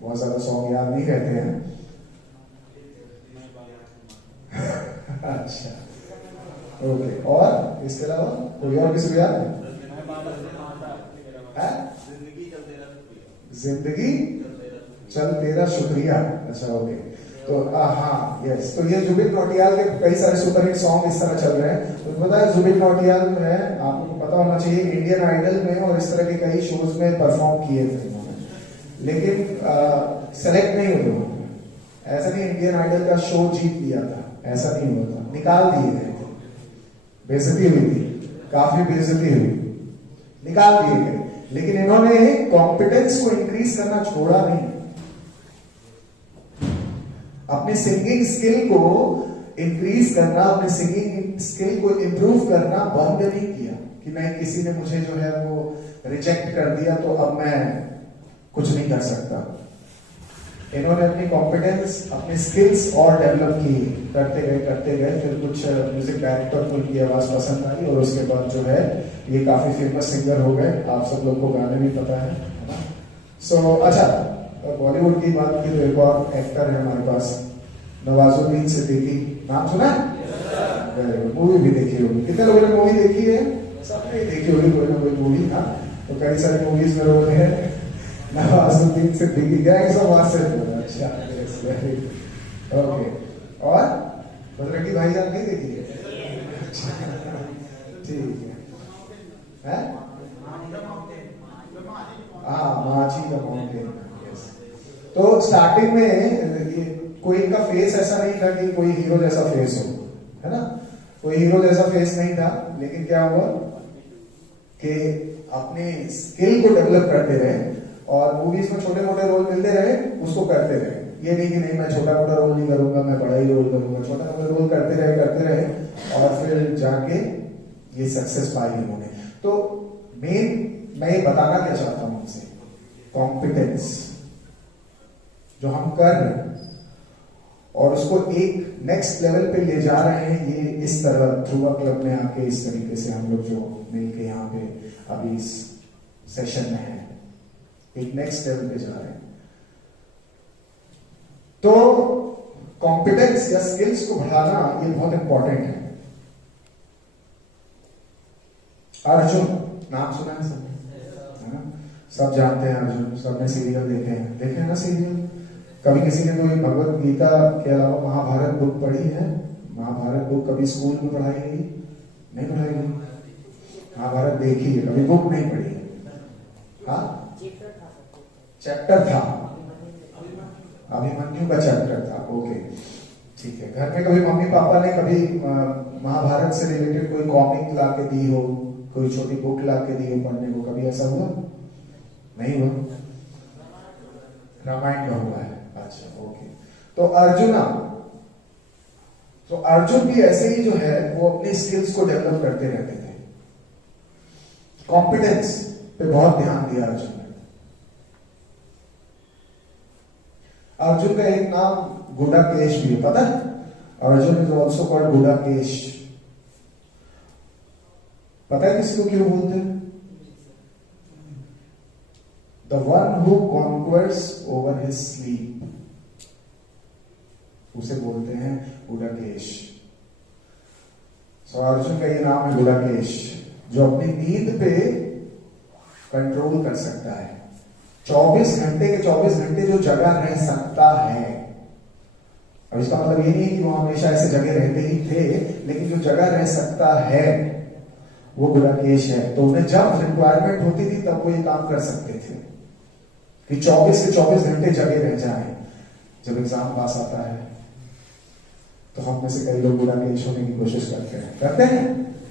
बहुत ज्यादा सॉन्ग याद नहीं रहते हैं। अच्छा, ओके। और इसके अलावा कोई और किसी को याद है? जिंदगी चल तेरा शुक्रिया। अच्छा, ओके। तो हाँ, यस। तो ये जुबिन नौटियाल के कई सारे सुपरहिट सॉन्ग इस तरह चल रहे हैं। तो पता है जुबिन नौटियाल जो है, आपको पता होना चाहिए, इंडियन आइडल में और इस तरह के कई शोज में परफॉर्म किए थे उन्होंने, लेकिन सेलेक्ट नहीं हुए। ऐसा नहीं इंडियन आइडल का शो जीत लिया था, ऐसा नहीं हुआ था, निकाल दिए गए थे। बेइज्जती हुई थी, काफी बेइज्जती हुई, निकाल दिए गए। लेकिन इन्होंने कॉम्पिटेंस को इंक्रीज करना छोड़ा नहीं, अपने सिंगिंग स्किल को इंक्रीज करना, अपने सिंगिंग स्किल को इंप्रूव करना बंद नहीं किया कि नहीं, किसी ने मुझे जो है वो रिजेक्ट कर दिया तो अब मैं कुछ नहीं कर सकता। इन्होंने अपनी कॉम्पिटेंस, अपने स्किल्स और डेवलप की, करते गए। फिर कुछ म्यूजिक डायरेक्टर को इनकी आवाज पसंद आई और उसके बाद जो है ये काफी फेमस सिंगर हो गए। आप सब लोग को गाने भी पता है ना। सो अच्छा, बॉलीवुड की बात की तो एक और एक्टर है हमारे पास, नवाजुद्दीन सिद्दीकी। नाम सुना है? मूवी भी देखी होगी। कितने लोगों ने मूवी देखी है? सबने देखी होगी कोई ना कोई मूवी। हाँ, तो कई सारी मूवीज में रोल है नवाजुद्दीन सिद्दीकी। Gangs of Wasseypur. अच्छा, ओके। और बजरंगी भाईजान नहीं देखी है? ठीक है। हाँ, माची का माउंटेन। तो स्टार्टिंग में ये कोई इनका फेस ऐसा नहीं था कि कोई हीरो जैसा फेस हो, है ना। कोई हीरो जैसा फेस नहीं था, लेकिन क्या हुआ कि अपने स्किल को डेवलप करते रहे और मूवीज में छोटे मोटे रोल मिलते रहे, उसको करते रहे। ये नहीं कि नहीं मैं छोटा मोटा रोल नहीं करूंगा, मैं बड़ा ही रोल करूंगा। छोटा मोटा रोल करते रहे और फिर जाके ये सक्सेस पाई इन्होंने। तो मैं ये बताना क्या चाहता हूं आपसे, कॉम्पिटेंस जो हम कर रहे हैं और उसको एक नेक्स्ट लेवल पे ले जा रहे हैं, ये इस तरह ध्रुवा क्लब में आके इस तरीके से हम लोग जो मिलके यहाँ पे अभी इस सेशन में हैं, एक नेक्स्ट लेवल पे जा रहे हैं। तो कॉम्पिटेंस या स्किल्स को बढ़ाना ये बहुत इंपॉर्टेंट है। अर्जुन नाम सुना है सबने? सब जानते हैं अर्जुन, सबने सीरियल देखे हैं ना सीरियल। कभी किसी ने कोई भगवत गीता के अलावा महाभारत बुक पढ़ी है? महाभारत बुक कभी स्कूल में पढ़ाई गई? नहीं पढ़ाई गई। महाभारत देखी है, कभी बुक नहीं पढ़ी है। हाँ, चैप्टर था, अभिमन्यु का चैप्टर था। ओके, ठीक है। घर में कभी मम्मी पापा ने कभी महाभारत से रिलेटेड कोई कॉमिक ला के दी हो, कोई छोटी बुक ला के दी हो पढ़ने को? कभी ऐसा हुआ? नहीं हुआ। रामायण का हुआ है। अच्छा, ओके। तो अर्जुन भी ऐसे ही जो है वो अपने स्किल्स को डेवलप करते रहते थे। कॉम्पिटेंस पे बहुत ध्यान दिया अर्जुन ने। अर्जुन का एक नाम गुडाकेश भी है, पता है? Arjun is also called Gudakesh. पता है किसको क्यों बोलते हैं? The one who conquers over his sleep, उसे बोलते हैं गुडाकेश। सो अर्जुन का ये नाम है गुडाकेश, जो अपनी नींद पे कंट्रोल कर सकता है। 24 घंटे के 24 घंटे जो जगह रह सकता है। अब इसका मतलब ये नहीं है कि वो हमेशा ऐसे जगह रहते ही थे, लेकिन जो जगह रह सकता है वो गुडाकेश है। तो उन्हें जब रिक्वायरमेंट होती थी तब वो ये काम कर सकते थे कि 24 के 24 घंटे जगह रह जाए। जब एग्जाम पास आता है तो हम में से कई लोग गुडाकेश होने की कोशिश करते हैं।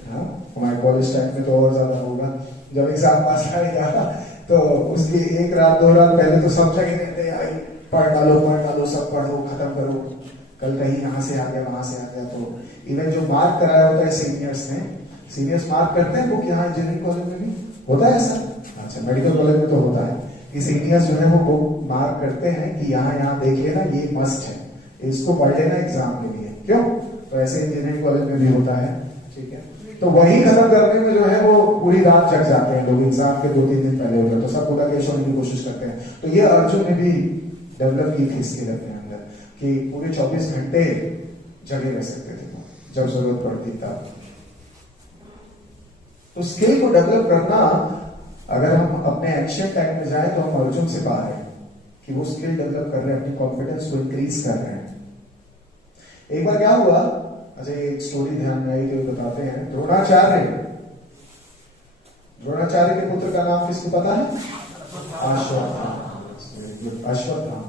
हाँ, हमारे कॉलेज टाइम में तो और ज्यादा होगा। जब एग्जाम पास आएगा तो उसकी एक रात 2 रात पहले तो सब जगह रहते हैं, पढ़ डालो सब पढ़ो खत्म करो, कल कहीं यहाँ से आ गया वहां से आ गया। तो इवन जो मार्क कराया होता है सीनियर्स ने, सीनियर्स मार्क करते हैं बुक, यहाँ इंजीनियरिंग कॉलेज में भी होता है ऐसा। अच्छा, मेडिकल कॉलेज में तो होता है कि सीनियर्स जो है वो बुक मार्क करते हैं कि यहाँ देख लेना, ये मस्ट है, इसको पढ़ लेना एग्जाम के लिए। क्यों? तो ऐसे इंजीनियरिंग कॉलेज में भी होता है। ठीक है, तो वही खत्म करने में जो है वो पूरी रात जग जाते हैं लोग, एग्जाम के 2-3 दिन पहले होगा तो सब गुडाकेश होने की कोशिश करते हैं। तो ये अर्जुन ने भी डेवलप की थी स्किल अपने अंदर कि पूरे 24 घंटे जगे रह सकते थे जब जरूरत पड़ती तब। तो स्किल को डेवलप करना, अगर हम अपने एक्शन टाइम में जाए तो हम अर्जुन से पा रहे हैं कि वो स्किल डेवलप कर रहे हैं, अपनी कॉन्फिडेंस को इंक्रीज कर रहे हैं। एक बार क्या हुआ, अच्छा एक स्टोरी ध्यान में आई तो बताते हैं। द्रोणाचार्य के पुत्र का नाम किसको पता है? अश्वत्थामा।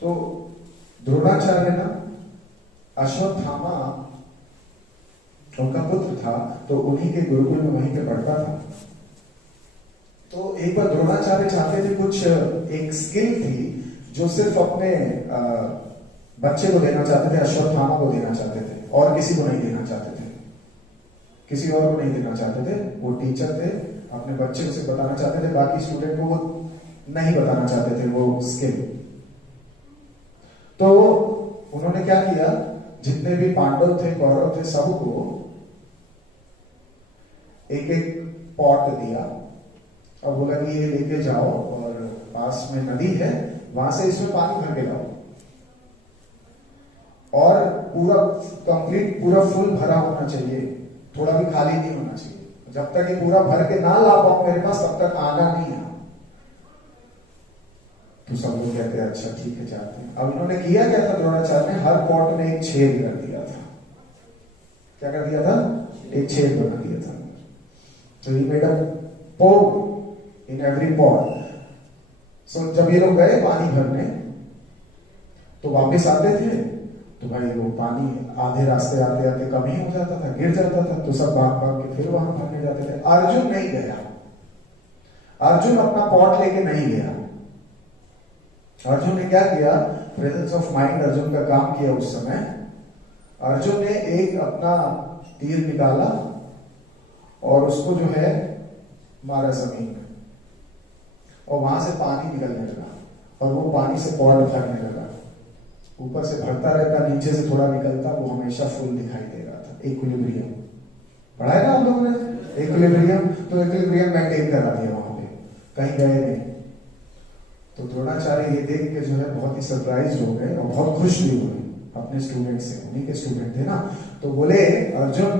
तो द्रोणाचार्य ना अश्वत्थामा उनका पुत्र था, तो उन्हीं के गुरुकुल में वहीं पे पढ़ता था। तो एक बार द्रोणाचार्य चाहते थे, कुछ एक स्किल थी जो सिर्फ अपने बच्चे को देना चाहते थे, अश्वत्थामा को देना चाहते थे, और किसी को नहीं देना चाहते थे, किसी और को नहीं देना चाहते थे। वो टीचर थे, अपने बच्चे को सिर्फ बताना चाहते थे, बाकी स्टूडेंट को वो नहीं बताना चाहते थे वो स्किल। तो उन्होंने क्या किया, जितने भी पांडव थे, कौरव थे, सबको एक एक पॉट दिया और बोला कि ये लेके जाओ और पास में नदी है, वहां से इसमें पानी भर के लाओ, और पूरा कंप्लीट, पूरा फुल भरा होना चाहिए, थोड़ा भी खाली नहीं होना चाहिए। जब तक ये पूरा भर के ना ला पाओ मेरे पास, तब तक आना नहीं है। तो सब लोग कहते हैं अच्छा ठीक है जाते हैं। अब इन्होंने किया क्या था, द्रोणाचार्य ने हर पॉट में एक छेद कर दिया था। क्या कर दिया था? एक छेद बना दिया था। तो he made a pour in every pot. So जब ये लोग गए पानी भरने तो वापस आते थे तो भाई वो पानी आधे रास्ते आते आते कम ही हो जाता था, गिर जाता था। तो सब भाग भाग के फिर वहां भरने जाते थे। अर्जुन नहीं गया, अर्जुन अपना पॉट लेके नहीं गया। अर्जुन ने क्या किया, प्रेजेंस ऑफ माइंड अर्जुन का काम किया उस समय। अर्जुन ने एक अपना तीर निकाला और उसको जो है मारा जमीन में, और वहां से पानी निकलने लगा, और वो पानी से पॉट भरने लगा। ऊपर से भरता रहता, नीचे से थोड़ा निकलता, वो हमेशा फुल दिखाई दे रहा था। इक्विलिब्रियम पढ़ा है ना आप लोगों ने, इक्विलिब्रियम। तो इक्विलिब्रियम मेंटेन करा दिया वहां पे, कहीं गए नहीं। तो द्रोणाचार्य ये देख के जो है बहुत ही सरप्राइज हो गए और बहुत खुश भी हुए अपने स्टूडेंट से, उन्हीं के स्टूडेंट थे ना। तो बोले अर्जुन,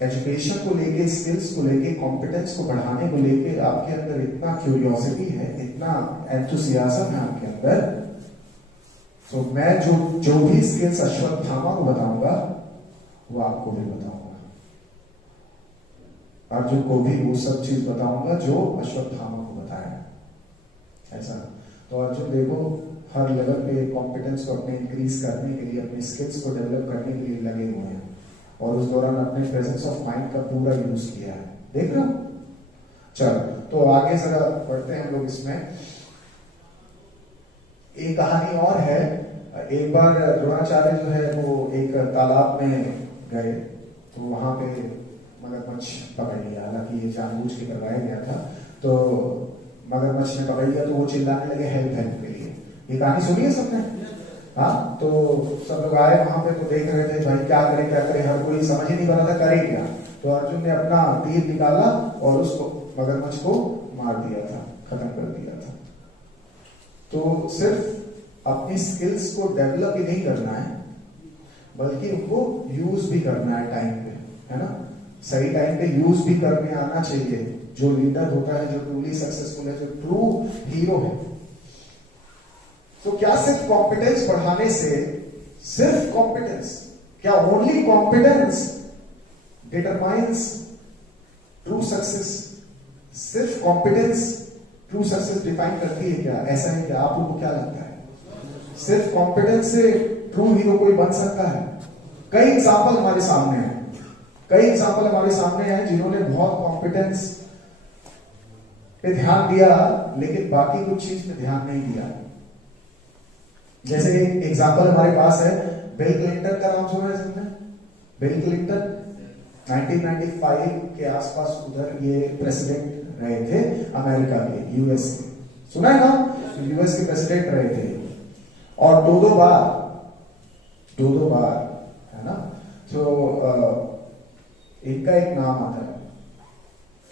एजुकेशन को लेके, स्किल्स को लेके, कॉम्पिटेंस को बढ़ाने को लेके आपके अंदर इतना क्यूरियोसिटी है, इतना एंथुसियाज्म है आपके अंदर। तो मैं जो भी स्किल्स अश्वत्थामा को बताऊंगा वो आपको भी बताऊंगा। अर्जुन को भी वो सब चीज बताऊंगा जो अश्वत्थामा को बताया। ऐसा तो अर्जुन देखो हर लेवल पे कॉम्पिटेंस को अपने इंक्रीज करने के लिए, अपने स्किल्स को डेवलप करने के लिए लगे हुए हैं, और उस दौरान अपने प्रेजेंस ऑफ माइंड का पूरा यूज किया है। देख रहे हो? चलो तो आगे जरा पढ़ते हैं हम लोग इसमें। एक कहानी और है। एक बार द्रोणाचार्य जो है वो एक तालाब में गए, तो वहां पे मगरमच्छ पकड़ लिया। हालांकि ये जानबूझ के करवाया गया था। तो मगरमच्छ ने पकड़ लिया तो वो चिल्लाने लगे हेल्प हेल्प के लिए। ये कहानी सुनी है सबने? हाँ, तो सब लोग आए वहां पे तो देख रहे थे भाई क्या करे, हर कोई समझ ही नहीं पा रहा था करे क्या। तो अर्जुन ने अपना तीर निकाला और उसको मगरमच्छ को मार दिया था, खत्म कर दिया था। तो सिर्फ अपनी स्किल्स को डेवलप ही नहीं करना है, बल्कि उनको यूज भी करना है टाइम पे, है ना? सही टाइम पे यूज भी करने आना चाहिए। जो लीडर होता है, जो ट्रूली सक्सेसफुल है, जो ट्रू हीरो है। तो क्या सिर्फ कॉम्पिटेंस बढ़ाने से, सिर्फ कॉम्पिटेंस, क्या only competence determines true success? सिर्फ कॉम्पिटेंस ट्रू सक्सेस डिफाइन करती है क्या? ऐसा है क्या? आप लोगों को क्या लगता है? सिर्फ कॉम्पिटेंस से ट्रू हीरो कोई बन सकता है? कई एग्जाम्पल हमारे सामने हैं, जिन्होंने बहुत कॉम्पिटेंस पे ध्यान दिया लेकिन बाकी कुछ चीज पे ध्यान नहीं दिया। जैसे एक एग्जाम्पल हमारे पास है, बिल क्लिंटन का नाम सुना है सबने? बिल क्लिंटन 1995 के आसपास उधर ये प्रेसिडेंट रहे थे अमेरिका के, यूएस के। सुना है ना? यूएस के प्रेसिडेंट रहे थे और दो बार, है ना? तो इनका एक नाम आता है।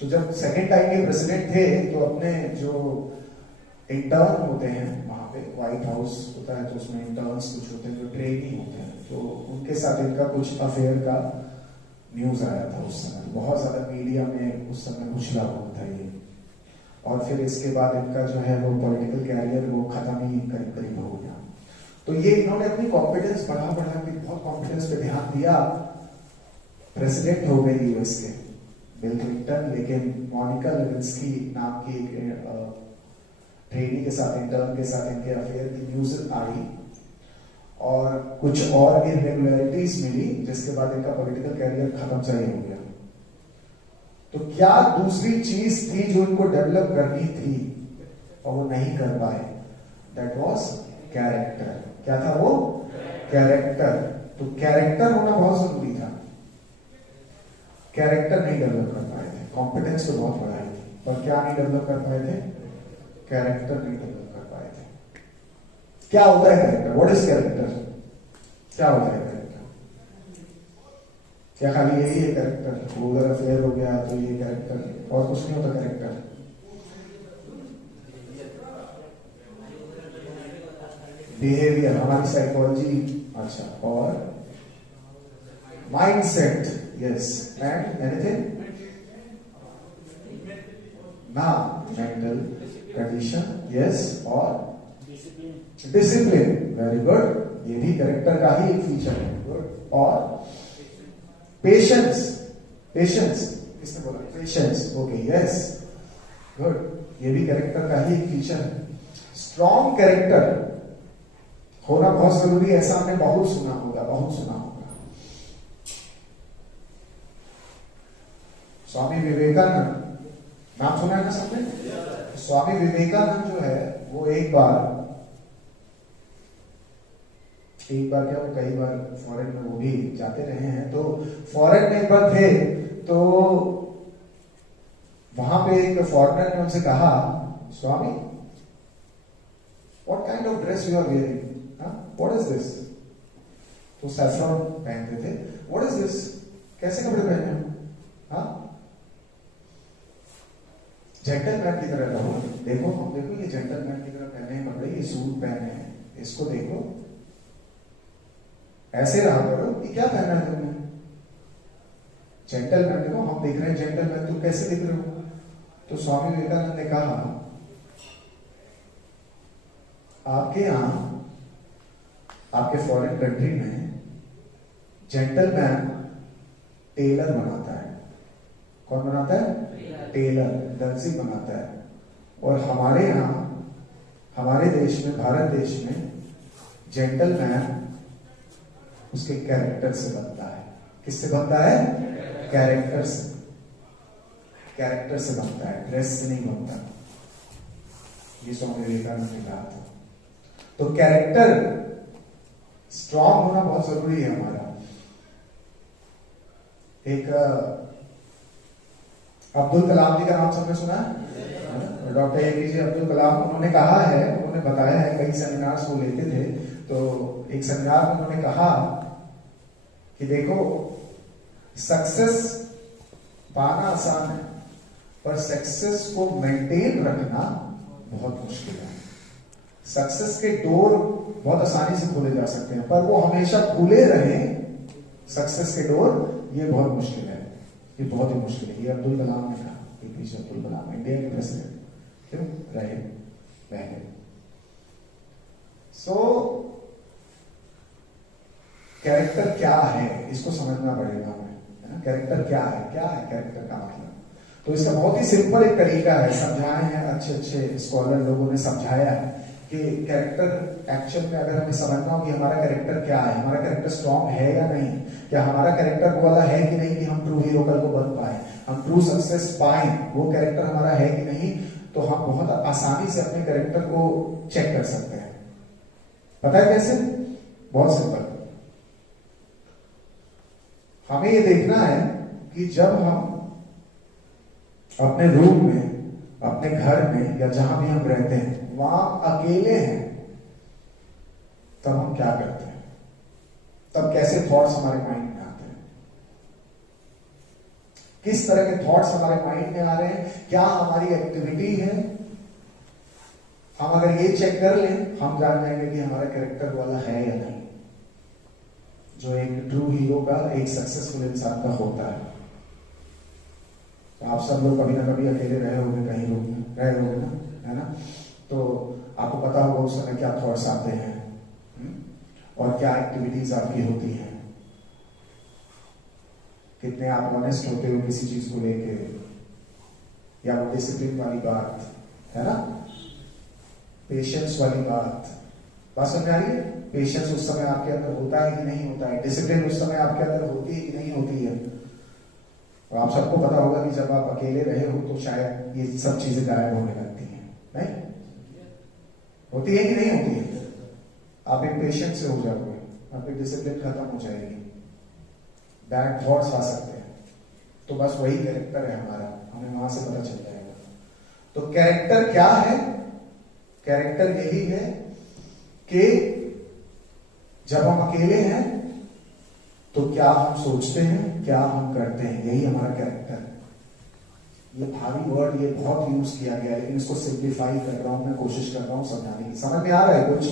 तो जब सेकेंड टाइम ये प्रेसिडेंट थे तो अपने जो इंटर्न होते हैं वहां पे, व्हाइट हाउस होता है तो उसमें इंटर्न्स कुछ होते हैं जो ट्रेनी होते हैं, तो उनके साथ इनका कुछ अफेयर का न्यूज आया था उस समय। बहुत ज्यादा मीडिया में उस समय उछला हुआ था ये। और फिर इसके बाद इनका जो है वो पॉलिटिकल कैरियर वो खत्म ही करीब हो गया। तो ये इन्होंने अपनी कॉम्पिटेंस बढ़ा के बहुत कॉम्पिटेंस पे ध्यान दिया, प्रेसिडेंट हो गए यूएस के बिल क्लिंटन। लेकिन मोनिका लेविंस्की नाम की एक ट्रेनी के साथ, इंटर्न के साथ इनके अफेयर की न्यूज आई और कुछ और इरेगुलरिटीज मिली, जिसके बाद इनका पॉलिटिकल कैरियर खत्म चाहिए हो गया। तो क्या दूसरी चीज थी जो इनको डेवलप करनी थी और वो नहीं कर पाए? That was character. क्या था वो? कैरेक्टर। तो कैरेक्टर होना बहुत जरूरी था। कैरेक्टर नहीं डेवलप कर पाए थे। कॉम्पिटेंस तो बहुत बढ़ाई थी, पर क्या नहीं डेवलप कर पाए थे? कैरेक्टर नहीं डेवलप कर पाए थे। क्या होता है कैरेक्टर? What is character? क्या होता है कैरेक्टर? क्या खाली यही है कैरेक्टर? उधर अफेयर हो गया तो ये कैरेक्टर, और कुछ नहीं होता कैरेक्टर? बिहेवियर, हमारी साइकोलॉजी, अच्छा, और माइंडसेट, यस, एंड एनीथिंग? ना, मेंटल कंडीशन, यस, और डिसिप्लिन, वेरी गुड, ये भी कैरेक्टर का ही एक फीचर है। गुड। और पेशेंस, किसने बोला? पेशेंस, ओके, यस, गुड, ये भी कैरेक्टर का ही एक फीचर है। स्ट्रॉन्ग कैरेक्टर होना बहुत जरूरी है, ऐसा आपने बहुत सुना होगा। स्वामी विवेकानंद नाम सुना है ना सबने? स्वामी विवेकानंद जो है वो एक बार क्या, वो कई बार फॉरेन में वो भी जाते रहे हैं। तो फॉरेन में एक बार थे तो वहां पे एक फॉरेनर ने उनसे कहा, Swami, what kind of dress you are wearing? What is this? तो सैफ्रॉन पहनते थे। What is this? कैसे कपड़े पहने हो? हाँ, जेंटलमैन की तरह रहो। देखो, हम देखो, ये जेंटलमैन की तरह पहने हैं कपड़े, ये सूट पहने हैं, इसको देखो, ऐसे रहा करो कि क्या पहना है तुमने? जेंटलमैन देखो, हम देख रहे हैं जेंटलमैन, तुम कैसे दिख रहे हो? तो स्वामी विवेकानंद ने कहा, आपके यहां, आपके फॉरेन कंट्री में जेंटलमैन टेलर बनाता है। कौन बनाता है? टेलर, दर्जी बनाता है। और हमारे यहां, हमारे देश में, भारत देश में, जेंटलमैन उसके कैरेक्टर से बनता है। किससे बनता है? कैरेक्टर से। कैरेक्टर से बनता है, ड्रेस से नहीं बनता। ये स्वामी विवेकानंद ने कहा था। तो कैरेक्टर स्ट्रॉन्ग होना बहुत जरूरी है हमारा। एक अब्दुल कलाम जी का नाम सबने सुना है? डॉक्टर एपीजे अब्दुल कलाम, उन्होंने कहा है, उन्होंने बताया है, कई सेमिनार्स वो लेते थे, तो एक सेमिनार में उन्होंने कहा कि देखो सक्सेस पाना आसान है, पर सक्सेस को मेंटेन रखना बहुत मुश्किल है। सक्सेस के डोर बहुत आसानी से खोले जा सकते हैं, पर वो हमेशा खुले रहें सक्सेस के डोर, ये बहुत मुश्किल है, ये बहुत ही मुश्किल है। ये अब्दुल कलाम ने कहा, एपीजे अब्दुल कलाम इंडिया के प्रेसिडेंट क्यों रहे। सो कैरेक्टर क्या है, इसको समझना पड़ेगा हमें, है ना। कैरेक्टर क्या है कैरेक्टर का मतलब। तो इसका बहुत ही सिंपल एक तरीका है, समझाए हैं अच्छे स्कॉलर लोगों ने समझाया है कि कैरेक्टर एक्चुअल में अगर हमें समझना हो कि हमारा कैरेक्टर क्या है, हमारा कैरेक्टर स्ट्रॉन्ग है या नहीं, क्या हमारा कैरेक्टर वो वाला है कि नहीं कि हम ट्रू हीरो कल को बन पाए, हम ट्रू सक्सेस पाए, वो कैरेक्टर हमारा है कि नहीं, तो हम बहुत आसानी से अपने कैरेक्टर को चेक कर सकते हैं। पता है कैसे? बहुत सिंपल। हमें ये देखना है कि जब हम अपने रूम में, अपने घर में या जहां भी हम रहते हैं वहां अकेले हैं, तब हम क्या करते हैं, तब कैसे थॉट्स हमारे माइंड में आते हैं, किस तरह के थॉट्स हमारे माइंड में आ रहे हैं, क्या हमारी एक्टिविटी है। हम अगर ये चेक कर लें, हम जान जाएंगे कि हमारा कैरेक्टर वाला है या नहीं, जो एक ट्रू हीरो का, एक सक्सेसफुल इंसान का होता है। तो आप सब लोग कभी ना कभी अकेले रहे होंगे, कहीं रहे होंगे ना, है ना। तो आपको पता होगा उस समय क्या थॉट्स आते हैं और क्या एक्टिविटीज आपकी होती हैं, कितने आप ऑनेस्ट होते हो किसी चीज को लेके, या वो डिसिप्लिन वाली बात है ना, पेशेंस वाली बात समझ आ रही है। पेशेंस उस समय आपके अंदर होता है कि नहीं होता है, डिसिप्लिन उस समय आपके अंदर होती है कि नहीं होती है। और आप सबको पता होगा कि जब आप अकेले रहे हो तो शायद ये सब चीजें गायब होने लगती हैं, नहीं होती है कि नहीं होती है। आप एक पेशेंट से हो जाओगे, आपकी डिसिप्लिन खत्म हो जाएगी, बैड थॉट्स आ सकते हैं, तो बस वही कैरेक्टर है हमारा, हमें वहां से पता चल जाएगा। तो कैरेक्टर क्या है? कैरेक्टर यही है कि जब हम अकेले हैं तो क्या हम सोचते हैं, क्या हम करते हैं, यही हमारा कैरेक्टर है। ये भारी वर्ड ये बहुत यूज किया गया है, लेकिन इसको सिंप्लीफाई कर रहा हूं मैं, कोशिश कर रहा हूं समझाने की। समझ में आ रहा है? कुछ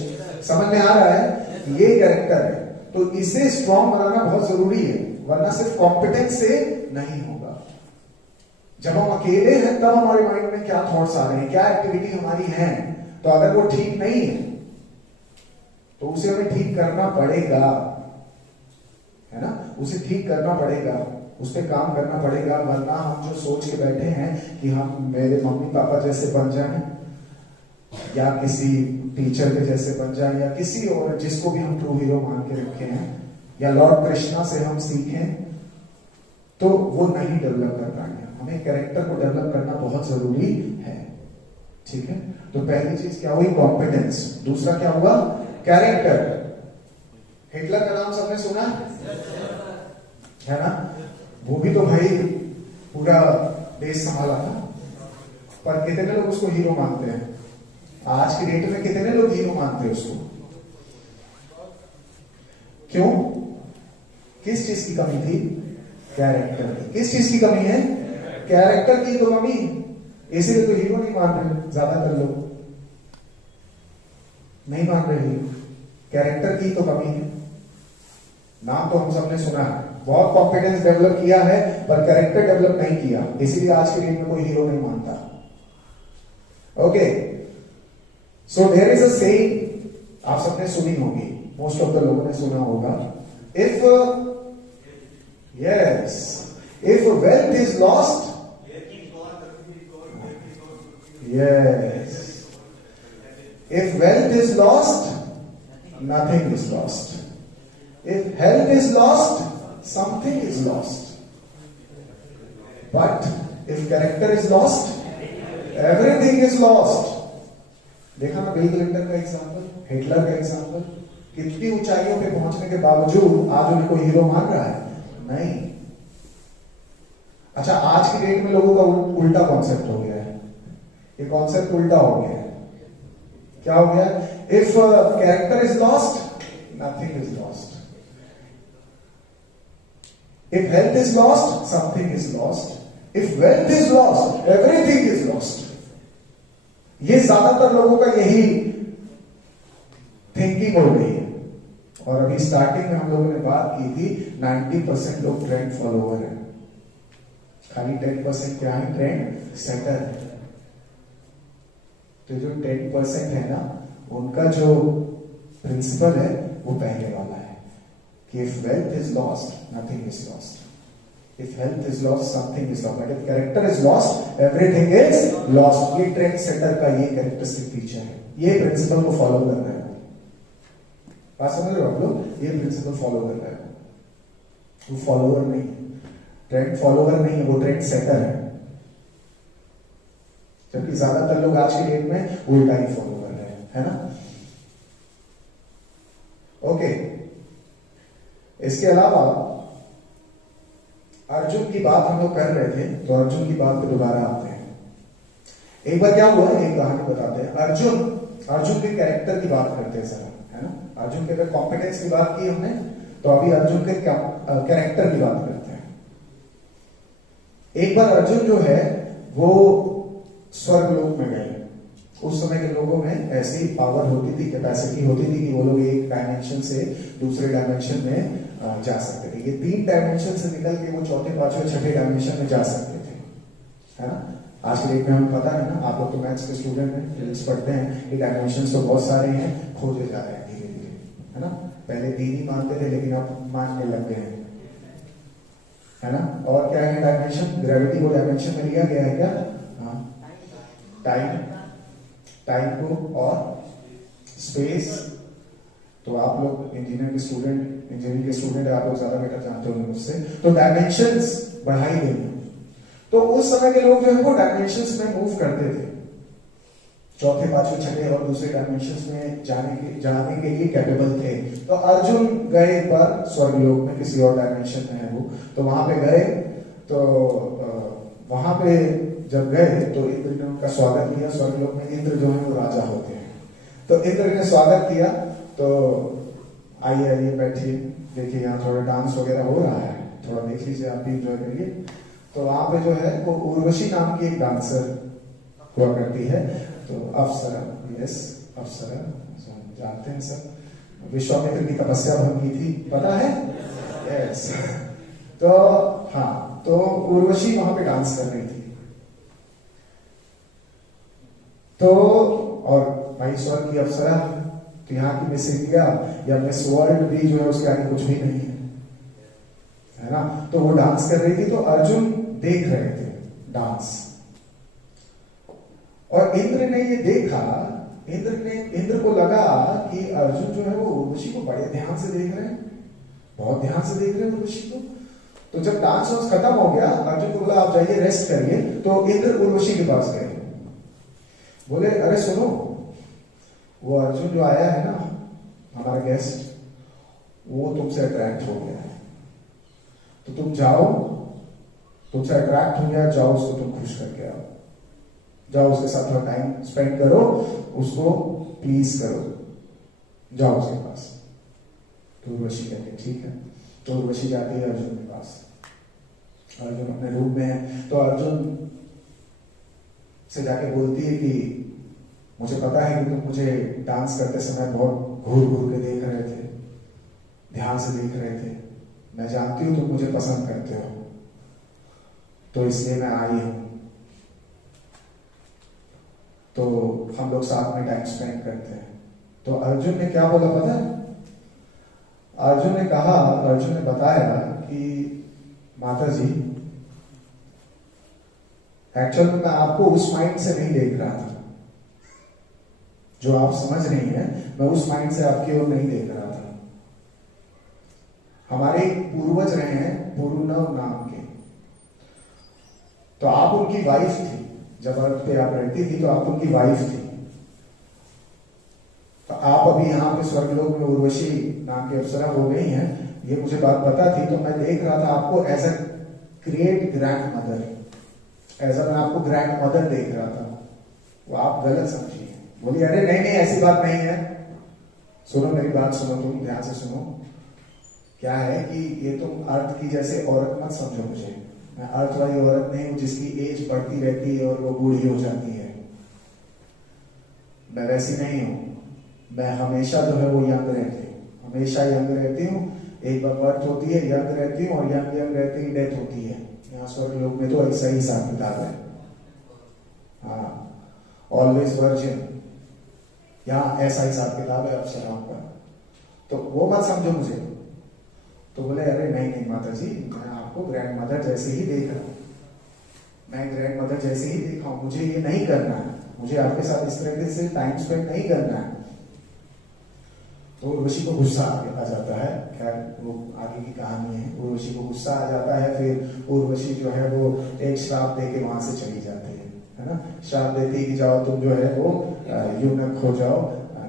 समझ में आ रहा है? ये कैरेक्टर है, तो इसे स्ट्रॉन्ग बनाना बहुत जरूरी है, वरना सिर्फ कॉम्पिटेंस से नहीं होगा। जब हम अकेले हैं तब हमारे माइंड में क्या थॉट्स आ रहे हैं, क्या एक्टिविटी हमारी है, तो अगर वो ठीक नहीं है तो उसे हमें ठीक करना पड़ेगा, है ना। उसे ठीक करना पड़ेगा, उस पर काम करना पड़ेगा, वरना हम जो सोच के बैठे हैं कि हम मेरे मम्मी पापा जैसे बन जाएं, या किसी टीचर के जैसे बन जाएं, या किसी और जिसको भी हम ट्रू हीरो मान के रखे हैं, या लॉर्ड कृष्णा से हम सीखें, तो वो नहीं डेवलप कर पाएंगे। हमें कैरेक्टर को डेवलप करना बहुत जरूरी है, ठीक है। तो पहली चीज क्या हुई? कॉम्पिटेंस। दूसरा क्या हुआ? कैरेक्टर। हिटलर का नाम सबने सुना है ना, वो भी तो भाई पूरा देश संभाला था, पर कितने लोग उसको हीरो मानते हैं? आज की डेट में कितने लोग हीरो मानते हैं उसको? क्यों? किस चीज की कमी थी? कैरेक्टर की। किस चीज की कमी है? कैरेक्टर की तो कमी, इसीलिए तो हीरो नहीं मान रहे ज्यादातर लोग, नहीं मान रहे हीरो, कैरेक्टर की तो कमी है। नाम तो हम सबने सुना है, बहुत कॉन्फिडेंस डेवलप किया है, पर कैरेक्टर डेवलप नहीं किया, इसीलिए आज के डेट में कोई हीरो नहीं मानता। Okay, so there is a saying, आप सबने सुनी होगी, मोस्ट ऑफ द लोगों ने सुना होगा, if wealth is lost, yes, if wealth is lost, nothing is lost. If health is lost, something is lost. But if character is lost, everything is lost. देखा ना बिल क्लिंटन का example, Hitler का example, कितनी ऊंचाइयों पे पहुंचने के बावजूद आज उन्हें कोई हीरो मान रहा है? नहीं। अच्छा, आज की डेट में लोगों का उल्टा कॉन्सेप्ट हो गया है ये कॉन्सेप्ट उल्टा हो गया है। क्या हो गया? If character is lost, nothing is lost. If health is lost, something is lost. If wealth is lost, everything is lost. ये ज्यादातर लोगों का यही थिंकिंग हो गई है। और अभी स्टार्टिंग में हम लोगों ने बात की थी 90% लोग ट्रेंड फॉलोवर हैं, खाली 10% क्या है? ट्रेंड सेटर है। तो जो 10% है ना, उनका जो प्रिंसिपल है वो पहले वाला है कि if wealth is lost, nothing is lost. If health is lost, something is lost. But if character is lost, everything is lost. ये ट्रेंड सेटर का ये कैरेक्टरिस्टिक फीचर है। ये प्रिंसिपल को फॉलो कर रहे हैं। बात समझ रहे हो आप लोग? ये प्रिंसिपल फॉलो कर रहे हैं। वो फॉलोवर नहीं है, ट्रेंड फॉलोवर नहीं है, वो ट्रेंड सेटर है। जबकि ज्यादातर लोग आज की डेट में उल्टा ही फॉलो कर रहे हैं, है ना? ओके, इसके अलावा अर्जुन की बात हम लोग कर रहे थे, तो अर्जुन की बात पे दोबारा आते हैं। एक बार क्या हुआ, एक कहानी बताते हैं। अर्जुन के कैरेक्टर की बात करते हैं सर, है ना? अर्जुन के अगर कॉम्पिटेंस की बात की हमने, तो अभी अर्जुन के कैरेक्टर की बात करते हैं। एक बार अर्जुन जो है वो स्वर्ग लोक में गए। उस समय के लोगों में ऐसी पावर होती थी, कैपेसिटी होती थी कि वो लोग एक डायमेंशन से दूसरे डायमेंशन में जा सकते थे। ये 3 डायमेंशन से निकल के वो चौथे, पांचवें, छठे डायमेंशन में जा सकते थे, है ना? आज के डेट में हमें पता है ना, आप लोग तो मैथ्स के स्टूडेंट हैं, फिजिक्स पढ़ते हैं, ये डायमेंशन तो बहुत सारे हैं, खोजे जा रहे हैं धीरे धीरे, है ना? पहले 3 ही मानते थे, लेकिन अब मानने लग गए हैं, है ना? और क्या है डायमेंशन? ग्रेविटी को डायमेंशन में लिया गया है क्या? हाँ, टाइम को और स्पेस। तो आप लोग इंजीनियरिंग के स्टूडेंट आप लोग ज्यादा बेटर जानते होंगे मुझसे। तो डायमेंशंस बढ़ाई गई हैं। तो उस समय के लोग जो है वो डायमेंशंस में मूव करते थे, चौथे, पांचवें, छठे और दूसरे डायमेंशंस में जाने के लिए कैपेबल थे। तो अर्जुन गए एक बार स्वर्ग लोक में, किसी और डायमेंशन में है वो, तो वहां पे गए। तो वहां पे जब गए तो इंद्र ने उनका स्वागत किया। स्वर्ग लोक में इंद्र जो है वो राजा होते हैं। तो इंद्र ने स्वागत किया, तो आइए बैठिए, देखिए यहाँ थोड़ा डांस वगैरह हो रहा है, थोड़ा देख लीजिए, आप भी इंजॉय करिए। तो वहां पे जो है वो उर्वशी नाम की एक डांसर हुआ करती है। तो अप्सरा, यस अप्सरा, जानते हैं सब, विश्वामित्र की तपस्या भंग की थी, पता है? यस। तो हाँ, तो उर्वशी वहां पे डांस कर रही थी। तो और भाई स्वर्ग की अप्सरा, तो यहाँ की मिस इंडिया या मिस वर्ल्ड भी जो है उसके आगे कुछ भी नहीं है ना? तो वो डांस कर रही थी, तो अर्जुन देख रहे थे डांस। और इंद्र ने ये देखा, इंद्र को लगा कि अर्जुन जो है वो उर्वशी को बड़े ध्यान से देख रहे हैं, बहुत ध्यान से देख रहे हैं उर्वशी को। तो जब डांस वांस खत्म हो गया, अर्जुन को बोला आप जाइए रेस्ट करिए। तो इंद्र उर्वशी के पास गए, बोले अरे सुनो, वो अर्जुन जो आया है ना हमारा गेस्ट, वो तुमसे अट्रैक्ट हो गया है, तो तुम जाओ, तुमसे अट्रैक्ट हो गया, जाओ उसको तुम खुश करके आओ, जाओ उसके साथ थोड़ा टाइम स्पेंड करो, उसको प्लीज करो, जाओ उसके पास। तो उर्वशी कहते ठीक है। तो उर्वशी जाती है अर्जुन के पास। अर्जुन अपने रूप में है, तो अर्जुन से जाके बोलती है कि मुझे पता है कि तुम मुझे डांस करते समय बहुत घूर घूर के देख रहे थे, ध्यान से देख रहे थे, मैं जानती हूं तुम मुझे पसंद करते हो, तो इसलिए मैं आई हूं, तो हम लोग साथ में टाइम स्पेंड करते हैं। तो अर्जुन ने क्या बोला पता है? अर्जुन ने बताया कि माता जी, एक्चुअल में मैं आपको उस माइंड से नहीं देख रहा था, जो आप समझ रही हैं, मैं उस माइंड से आपकी ओर नहीं देख रहा था। हमारे पूर्वज रहे हैं पुरुनव नाम के, तो आप उनकी वाइफ थी, जब अर्थ पे आप रहती थी तो आप उनकी वाइफ थी। तो आप अभी यहाँ पे स्वर्गलोक में उर्वशी नाम की अप्सरा हो गई हैं, ये मुझे बात पता थी। तो मैं देख रहा था आपको as a great grandmother, as a मैं आपको ग्रैंड मदर देख रहा था। वो आप गलत समझिए। बोली अरे नहीं नहीं ऐसी बात नहीं है। सुनो मेरी बात सुनो, तुम ध्यान से सुनो। क्या है कि ये तुम अर्थ की जैसे औरत मत समझो मुझे। मैं अर्थ वाली औरत नहीं हूं जिसकी एज बढ़ती रहती है और वो बूढ़ी हो जाती है। मैं वैसी नहीं हूं। मैं हमेशा जो है वो यंग रहती हूँ, हमेशा यंग रहती हूँ। एक बार बर्थ होती है, यंग रहती हूँ, और यंग यंग रहते ही डेथ होती है। यहाँ स्वर्ग लोक में तो ऐसा ही हिसाब किताब है। हाँ, ऑलवेज वर्जिन, यहाँ ऐसा हिसाब किताब है अप्सराओं का। तो वो मत समझो मुझे। तो बोले अरे नहीं नहीं माता जी, मैं आपको ग्रैंड मदर जैसे ही देख रहा हूँ, मैं ग्रैंड मदर जैसे ही देखा हूँ, मुझे ये नहीं करना है, मुझे आपके साथ इस तरीके से टाइम स्पेंड नहीं करना है। तो उर्वशी को गुस्सा आ जाता है। खैर वो आगे की कहानी है। उर्वशी को गुस्सा आ जाता है, फिर उर्वशी जो है वो एक श्राप दे के वहां से चली जाती है ना। श्राप देती है कि जाओ तुम जो है वो यूनक हो जाओ,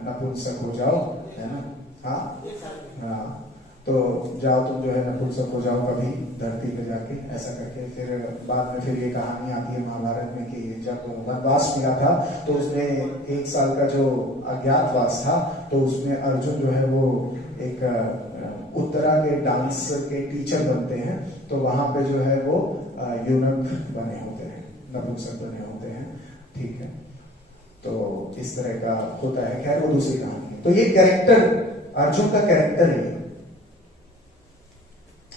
नपुंसक हो जाओ, है ना। हाँ, तो जाओ तुम जो है नपुंसक हो जाओ कभी धरती पे जाके, ऐसा करके। फिर बाद में फिर ये कहानी आती है महाभारत में कि जब वनवास मिला था तो उसमें 1 साल का जो अज्ञातवास था, तो उसमें अर्जुन जो है वो एक उत्तरा के डांस के टीचर बनते हैं। तो वहां पे जो है वो यूनक बने होते हैं, नपुंसक बने होते हैं। ठीक है, तो इस तरह का होता है। खैर वो दूसरी कहानी है। तो ये कैरेक्टर, अर्जुन का कैरेक्टर है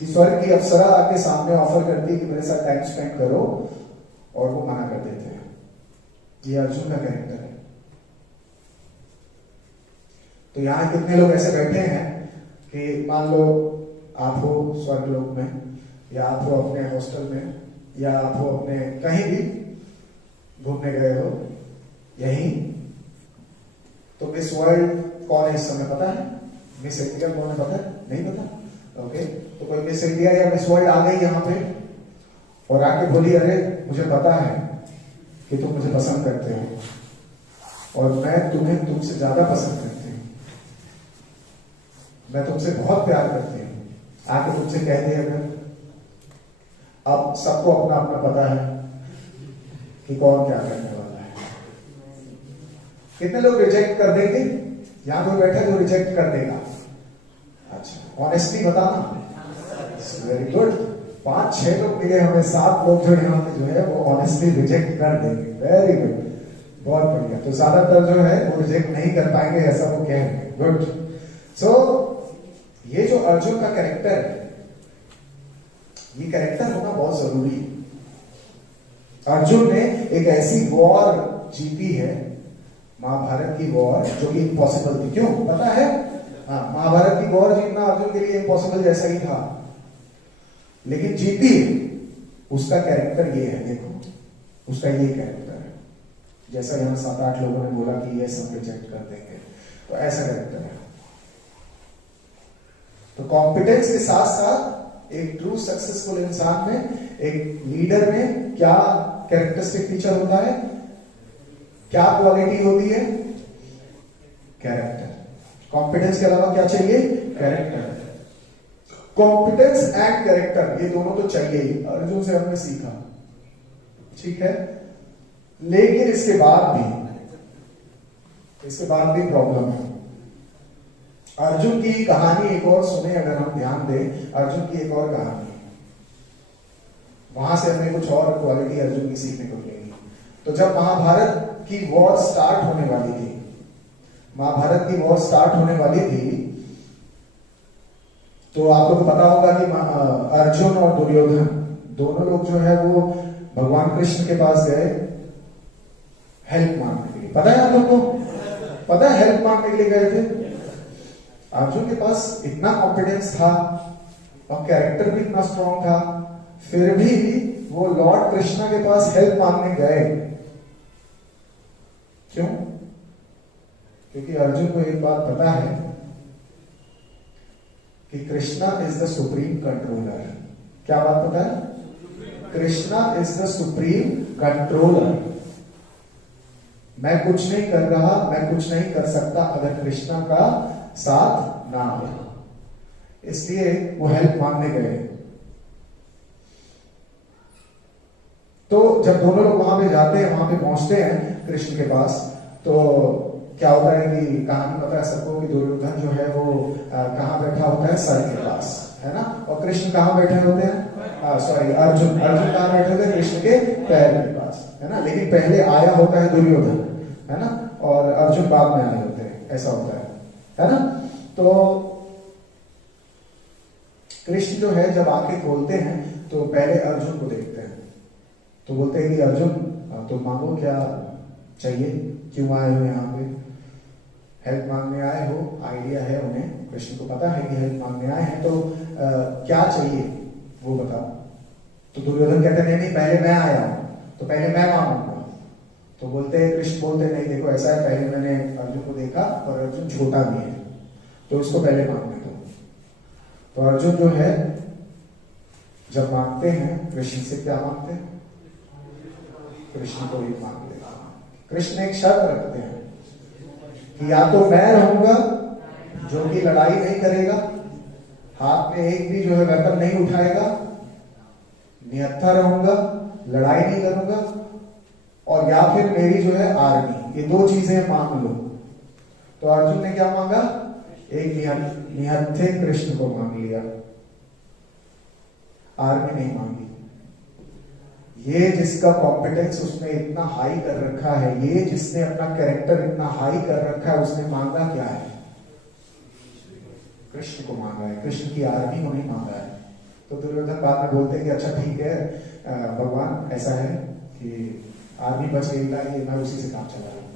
कि स्वर्ग की अप्सरा आके सामने ऑफर करती है कि मेरे साथ टाइम स्पेंड करो, और वो मना कर देते हैं। ये अर्जुन का कैरेक्टर है। तो यहां कितने लोग ऐसे बैठे हैं कि मान लो आप हो स्वर्ग लोक में, या आप हो अपने हॉस्टल में, या आप हो अपने कहीं भी घूमने गए हो यहीं, तो मिस वर्ल्ड कौन है इस समय पता है? मिस इंडिया कौन है पता है? नहीं पता? ओके, तो कोई मिस इंडिया या मिस वर्ल्ड आ गई यहाँ पे और आके बोली अरे मुझे पता है कि तुम मुझे पसंद करते हो और मैं तुम्हें तुमसे ज्यादा पसंद करती हूँ, मैं तुमसे बहुत प्यार करती हूँ, आके तुमसे कह दे अगर, अब सबको अपना अपना पता है कि कौन क्या करने वाला है। कितने लोग रिजेक्ट कर देंगे? यहां कोई बैठा जो रिजेक्ट कर देगा? अच्छा, ऑनेस्टली बताना। Very good. 5-6 लोग मिले हमें, 7 लोग जो यहाँ पे जो है वो ऑनेस्टली रिजेक्ट कर देंगे। वेरी गुड, बहुत बढ़िया। तो ज्यादातर जो है वो रिजेक्ट नहीं कर पाएंगे, ऐसा वो कह रहे हैं। गुड। सो ये जो अर्जुन का कैरेक्टर है, ये कैरेक्टर होना बहुत जरूरी है। अर्जुन ने एक ऐसी वॉर जीती है, महाभारत की वॉर, जो कि इम्पॉसिबल थी। क्यों पता है? हाँ, महाभारत की वॉर जीतना अर्जुन के लिए इम्पॉसिबल जैसा ही था, लेकिन जीती। उसका कैरेक्टर ये है, देखो उसका ये कैरेक्टर है। जैसा यहां 7-8 लोगों ने बोला कि ये सब रिजेक्ट कर देंगे, तो ऐसा कैरेक्टर है। तो कॉम्पिटेंस के साथ साथ एक ट्रू सक्सेसफुल इंसान में, एक लीडर में क्या कैरेक्टरिस्टिक फीचर होता है, क्या क्वालिटी होती है? कैरेक्टर। कॉम्पिटेंस के अलावा क्या चाहिए? कैरेक्टर। कॉम्पिटेंस एंड कैरेक्टर, ये दोनों तो चाहिए ही। अर्जुन से हमने सीखा, ठीक है, लेकिन इसके बाद भी प्रॉब्लम है। अर्जुन की कहानी एक और सुने, अगर हम ध्यान दें, अर्जुन की एक और कहानी है, वहां से हमें कुछ और क्वालिटी अर्जुन की सीखने को मिलेगी। तो जब महाभारत की वॉर स्टार्ट होने वाली थी, महाभारत की वॉर स्टार्ट होने वाली थी, तो आप लोग को पता होगा कि अर्जुन और दुर्योधन दोनों लोग जो है वो भगवान कृष्ण के पास गए हेल्प मांगने के लिए। पता है आप लोग को? पता है हेल्प मांगने के लिए गए थे। अर्जुन के पास इतना कॉन्फिडेंस था और कैरेक्टर भी इतना स्ट्रॉन्ग था, फिर भी वो लॉर्ड कृष्णा के पास हेल्प मांगने गए। क्यों? क्योंकि अर्जुन को एक बात पता है कि Krishna is the supreme controller. क्या बात पता है? Krishna is the supreme controller. मैं कुछ नहीं कर रहा, मैं कुछ नहीं कर सकता अगर कृष्णा का साथ ना हो, इसलिए वो हेल्प मांगने गए। तो जब दोनों लोग वहां पे पे जाते हैं, वहां पे पहुंचते हैं कृष्ण के पास, तो क्या होता है कि कहानी पता है सबको कि दुर्योधन जो है वो कहाँ बैठा होता है, सर के पास, है ना, और कृष्ण कहाँ बैठे होते हैं, सॉरी अर्जुन कहाँ बैठे होते हैं, कृष्ण के पैर के पास, है ना। लेकिन पहले आया होता है दुर्योधन, है ना, और अर्जुन बाद में आए होते हैं, ऐसा होता है ना। तो कृष्ण जो है जब आंखें खोलते हैं तो पहले अर्जुन को देखते हैं, तो बोलते हैं कि अर्जुन तुम मांगो, क्या चाहिए, क्यों आए हो यहाँ पे, हेल्प मांगने आए हो, आइडिया है उन्हें, कृष्ण को पता है कि हेल्प मांगने आए हैं, तो क्या चाहिए वो बताओ। तो दुर्योधन कहते नहीं नहीं पहले मैं आया हूं, तो पहले मैं मांगूंगा। तो बोलते हैं, कृष्ण बोलते नहीं देखो ऐसा है, पहले मैंने अर्जुन को देखा और अर्जुन छोटा भी है, तो उसको पहले मांगने दो। तो अर्जुन जो है जब मांगते हैं कृष्ण से, क्या मांगते हैं, कृष्ण को ही मांग लेगा। कृष्ण एक शर्त रखते हैं कि या तो मैं रहूंगा जो कि लड़ाई नहीं करेगा, हाथ में एक भी जो है वेपन नहीं उठाएगा, निहत्था रहूंगा, लड़ाई नहीं करूंगा, और या फिर मेरी जो है आर्मी, ये दो चीजें मांग लो। तो अर्जुन ने क्या मांगा, एक निहत्थे कृष्ण को मांग लिया, आर्मी नहीं मांगी। ये जिसका कॉम्पिटेंस उसने इतना हाई कर रखा है, ये जिसने अपना कैरेक्टर इतना हाई कर रखा है, उसने मांगा क्या है, कृष्ण को मांगा है, कृष्ण की आर्मी को नहीं मांगा है। तो दुर्योधन बाद में बोलते हैं कि अच्छा ठीक है भगवान, ऐसा है कि आर्मी बच गई था, ये मैं उसी से काम चला रहा हूँ।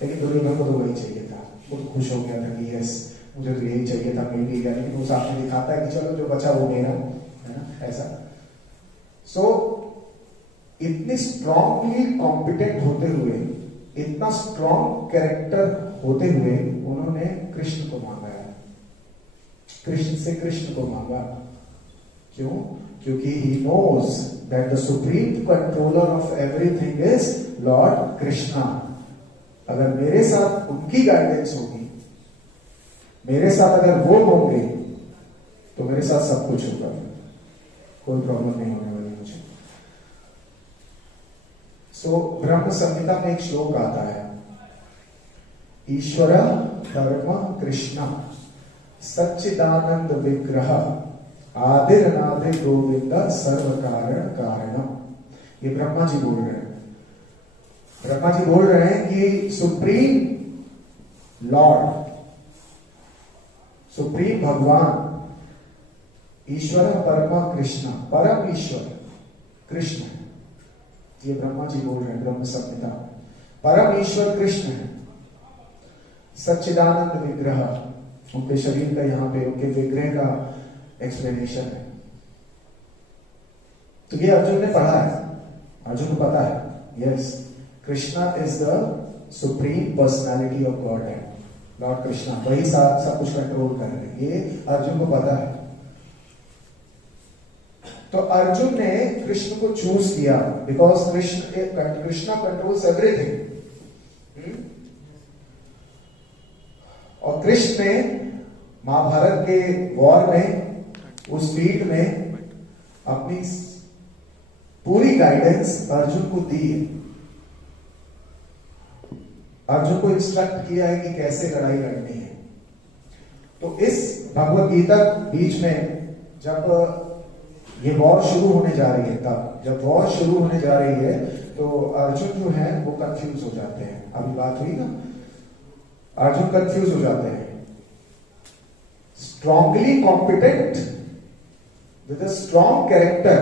लेकिन दुर्योधन को तो वही चाहिए था, वो तो खुश हो गया था कि यस मुझे तो यही चाहिए था, मैं भी गया। लेकिन वो सामने दिखाता है कि चलो जो बचा वो मेरा, है ना, ऐसा। सो इतने स्ट्रॉन्गली कॉम्पिटेंट होते हुए, इतना स्ट्रॉन्ग कैरेक्टर होते हुए उन्होंने कृष्ण को मांगा है, कृष्ण से कृष्ण को मांगा। क्यों? क्योंकि he knows that the supreme controller of everything is Lord Krishna। अगर मेरे साथ उनकी गाइडेंस होगी, मेरे साथ अगर वो होंगे, तो मेरे साथ सब कुछ होगा, कोई प्रॉब्लम नहीं होने वाली मुझे। सो ब्रह्म संहिता में एक श्लोक आता है, ईश्वर धर्म कृष्ण सच्चिदानंद विग्रह आदिर नादिर गोविंद सर्व कारण कारणम। ये ब्रह्मा जी बोल रहे हैं। ब्रह्मा जी बोल रहे हैं कि सुप्रीम लॉर्ड, सुप्रीम भगवान, ईश्वर परमा कृष्ण, परम ईश्वर कृष्ण है। ये ब्रह्मा जी बोल रहे हैं ब्रह्म संहिता। परम ईश्वर कृष्ण है, सच्चिदानंद विग्रह, उनके शरीर का यहाँ पे उनके विग्रह का एक्सप्लेनेशन है। तो ये अर्जुन ने पढ़ा है, अर्जुन को पता है, yes Krishna is the supreme personality of God है, लॉर्ड कृष्णा, वही सब कुछ कंट्रोल कर रहे हैं, ये अर्जुन को पता है। तो अर्जुन ने कृष्ण को चूज किया बिकॉज कृष्णा कंट्रोल्स एवरीथिंग। और कृष्ण ने महाभारत के वॉर में, उस फील्ड में अपनी पूरी गाइडेंस अर्जुन को दी है। अर्जुन को इंस्ट्रक्ट किया है कि कैसे लड़ाई लड़नी है। तो इस भगवत गीता बीच में जब ये वॉर शुरू होने जा रही है, तब जब वॉर शुरू होने जा रही है तो अर्जुन जो है वो कंफ्यूज हो जाते हैं। अभी बात हुई ना, अर्जुन कंफ्यूज हो जाते हैं। Strongly competent with a strong character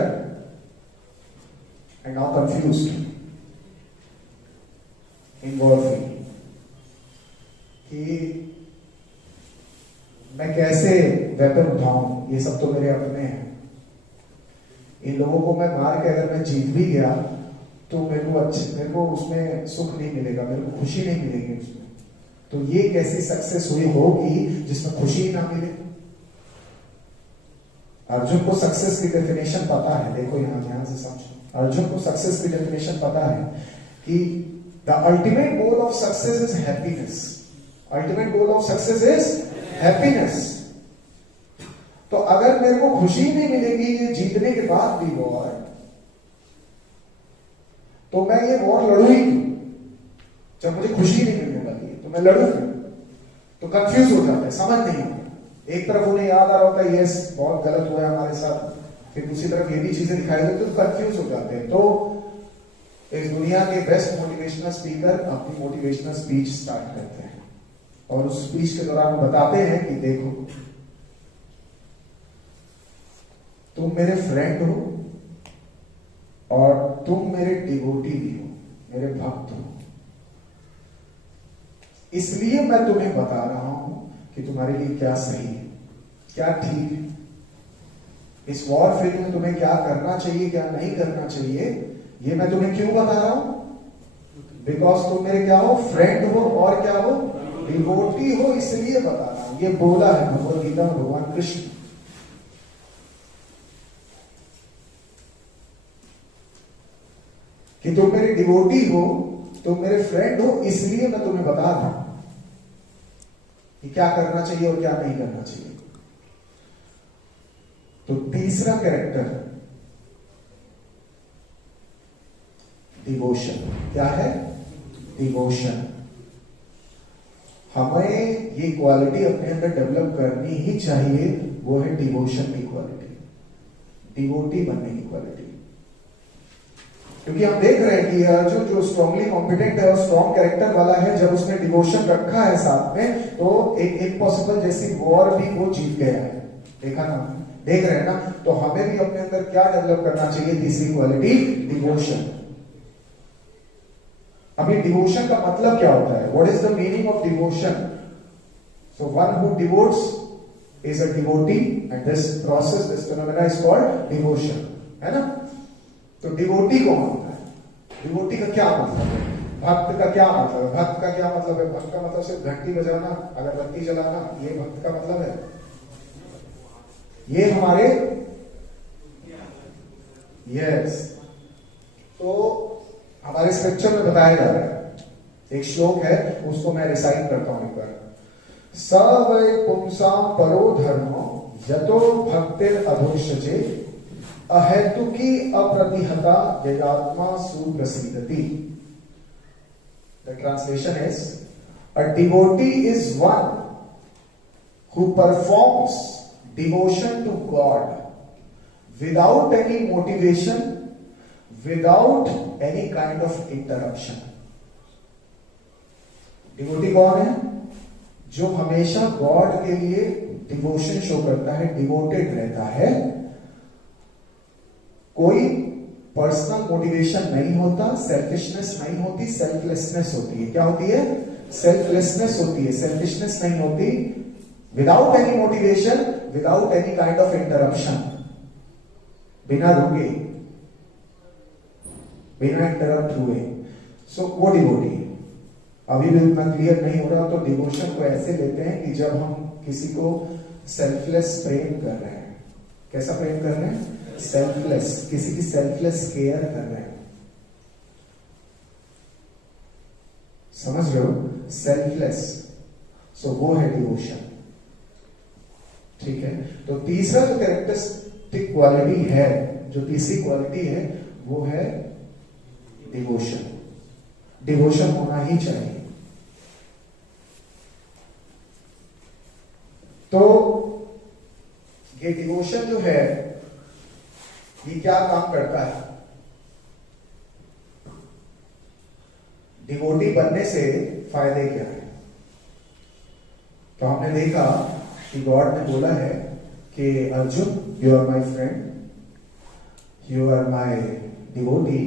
and now confused in warfare कि मैं कैसे वेपन उठाऊं, ये सब तो मेरे अपने हैं, इन लोगों को मैं मार के अगर मैं जीत भी गया तो मेरे को उसमें सुख नहीं मिलेगा, मेरे को खुशी नहीं मिलेगी उसमें। तो ये कैसी सक्सेस हुई होगी जिसमें खुशी ही ना मिले। अर्जुन को सक्सेस की डेफिनेशन पता है, देखो यहां ध्यान से समझो। अर्जुन को सक्सेस की डेफिनेशन पता है कि the ultimate goal of success is happiness. Ultimate goal of success is happiness. तो अगर मेरे को खुशी नहीं मिलेगी ये जीतने के बाद भी वॉर, तो मैं ये वॉर लड़ू ही क्यों? जब मुझे खुशी नहीं मिलने वाली है तो मैं लड़ू क्यों? तो कंफ्यूज हो जाते हैं, समझ नहीं आता। एक तरफ उन्हें याद आ रहा होता है यस बहुत गलत हुआ है हमारे साथ, फिर दूसरी तरफ ये भी चीजें दिखाई देती तो कंफ्यूज हो जाते हैं। तो इस दुनिया के बेस्ट मोटिवेशनल स्पीकर अपनी मोटिवेशनल स्पीच स्टार्ट करते हैं और उस स्पीच के दौरान बताते हैं कि देखो तुम मेरे फ्रेंड हो और तुम मेरे डिवोटी भी हो, मेरे भक्त हो, इसलिए मैं तुम्हें बता रहा हूं कि तुम्हारे लिए क्या सही है, क्या ठीक है। इस वॉर फील्ड में तुम्हें क्या करना चाहिए, क्या नहीं करना चाहिए, ये मैं तुम्हें क्यों बता रहा हूं? बिकॉज तुम मेरे क्या हो? फ्रेंड हो और क्या हो? डिवोटी हो, इसलिए बता रहा हूं। ये बोला है भगवद गीता में भगवान कृष्ण। कि तुम मेरे डिवोटी हो, तुम मेरे फ्रेंड हो, इसलिए मैं तुम्हें बता रहा हूं कि क्या करना चाहिए और क्या नहीं करना चाहिए। तो तीसरा कैरेक्टर डिवोशन। क्या है? डिवोशन। हमें ये क्वालिटी अपने अंदर डेवलप करनी ही चाहिए, वो है डिवोशन की क्वालिटी, डिवोटी बनने की क्वालिटी। क्योंकि हम देख रहे हैं कि अर्जुन जो स्ट्रांगली कॉम्पिटेंट है और स्ट्रॉन्ग कैरेक्टर वाला है, जब उसने डिवोशन रखा है साथ में तो एक पॉसिबल जैसी वॉर भी वो जीत गया है। देखा ना, देख रहे हैं ना। तो हमें भी अपने अंदर क्या डेवलप करना चाहिए? तीसरी क्वालिटी डिवोशन। अभी डिवोशन का मतलब क्या होता है? What is the meaning of devotion? So one who devotees is a devotee and this process, this phenomena is called devotion, है ना। तो डिवोटी कौन होता है? डिवोटी का क्या मतलब है? भक्त का क्या मतलब है? भक्त का क्या मतलब है? भक्त का मतलब सिर्फ घंटी बजाना, अगरबत्ती जलाना, ये भक्त का मतलब है? ये हमारे यस तो हमारे स्क्रिप्चर में बताया जा रहा है। एक श्लोक है, उसको मैं रिसाइट करता हूं एक बार। स वै पुंसाम परो धर्मो यतो भक्तिर अधोषजे अहेतुकी अप्रतिहता यदात्मा सुप्रसिद्धति। The translation is, a devotee is one who performs devotion to God without any motivation, without any kind of interruption. Devotee कौन है? जो हमेशा गॉड के लिए डिवोशन शो करता है, डिवोटेड रहता है। कोई पर्सनल मोटिवेशन नहीं होता, सेल्फिशनेस नहीं होती, सेल्फलेसनेस होती है। क्या होती है? सेल्फलेसनेस होती है, सेल्फिशनेस नहीं होती। Without any motivation, without any kind of interruption, बिना रुके, बिना इंटरप्ट हुए। सो वो डिवोटी है। अभी भी उतना क्लियर नहीं हो रहा तो डिवोशन को ऐसे लेते हैं कि जब हम किसी को सेल्फलेस प्रेम कर रहे हैं। कैसा प्रेम कर रहे हैं? सेल्फलेस, किसी की सेल्फलेस केयर कर रहे हैं। समझ रहे हो? सेल्फलेस। सो वो है डिवोशन। ठीक है। तो तीसरा जो कैरेक्टरिस्टिक क्वालिटी है, जो तीसरी क्वालिटी है, वो है डिवोशन। डिवोशन होना ही चाहिए। तो ये डिवोशन जो है, ये क्या काम करता है? डिवोटी बनने से फायदे क्या है? तो हमने देखा कि गॉड ने बोला है कि Arjun, you are my friend, you are my devotee,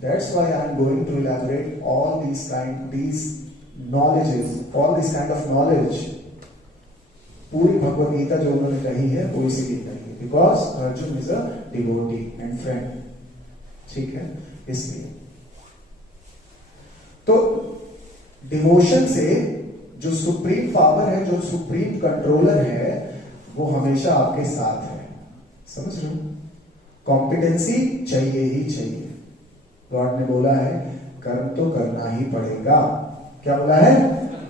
that's why I am going to elaborate all these knowledges, all this kind of knowledge। पूरी भगवद गीता जो उन्होंने कही है वो इसीलिए कही है, because Arjun is a devotee and friend. ठीक है, इसलिए तो डिवोशन से जो सुप्रीम पावर है, जो सुप्रीम कंट्रोलर है, वो हमेशा आपके साथ है। समझ रहे हो? कॉम्पिटेंसी चाहिए ही चाहिए। गॉड ने बोला है कर्म तो करना ही पड़ेगा। क्या बोला है?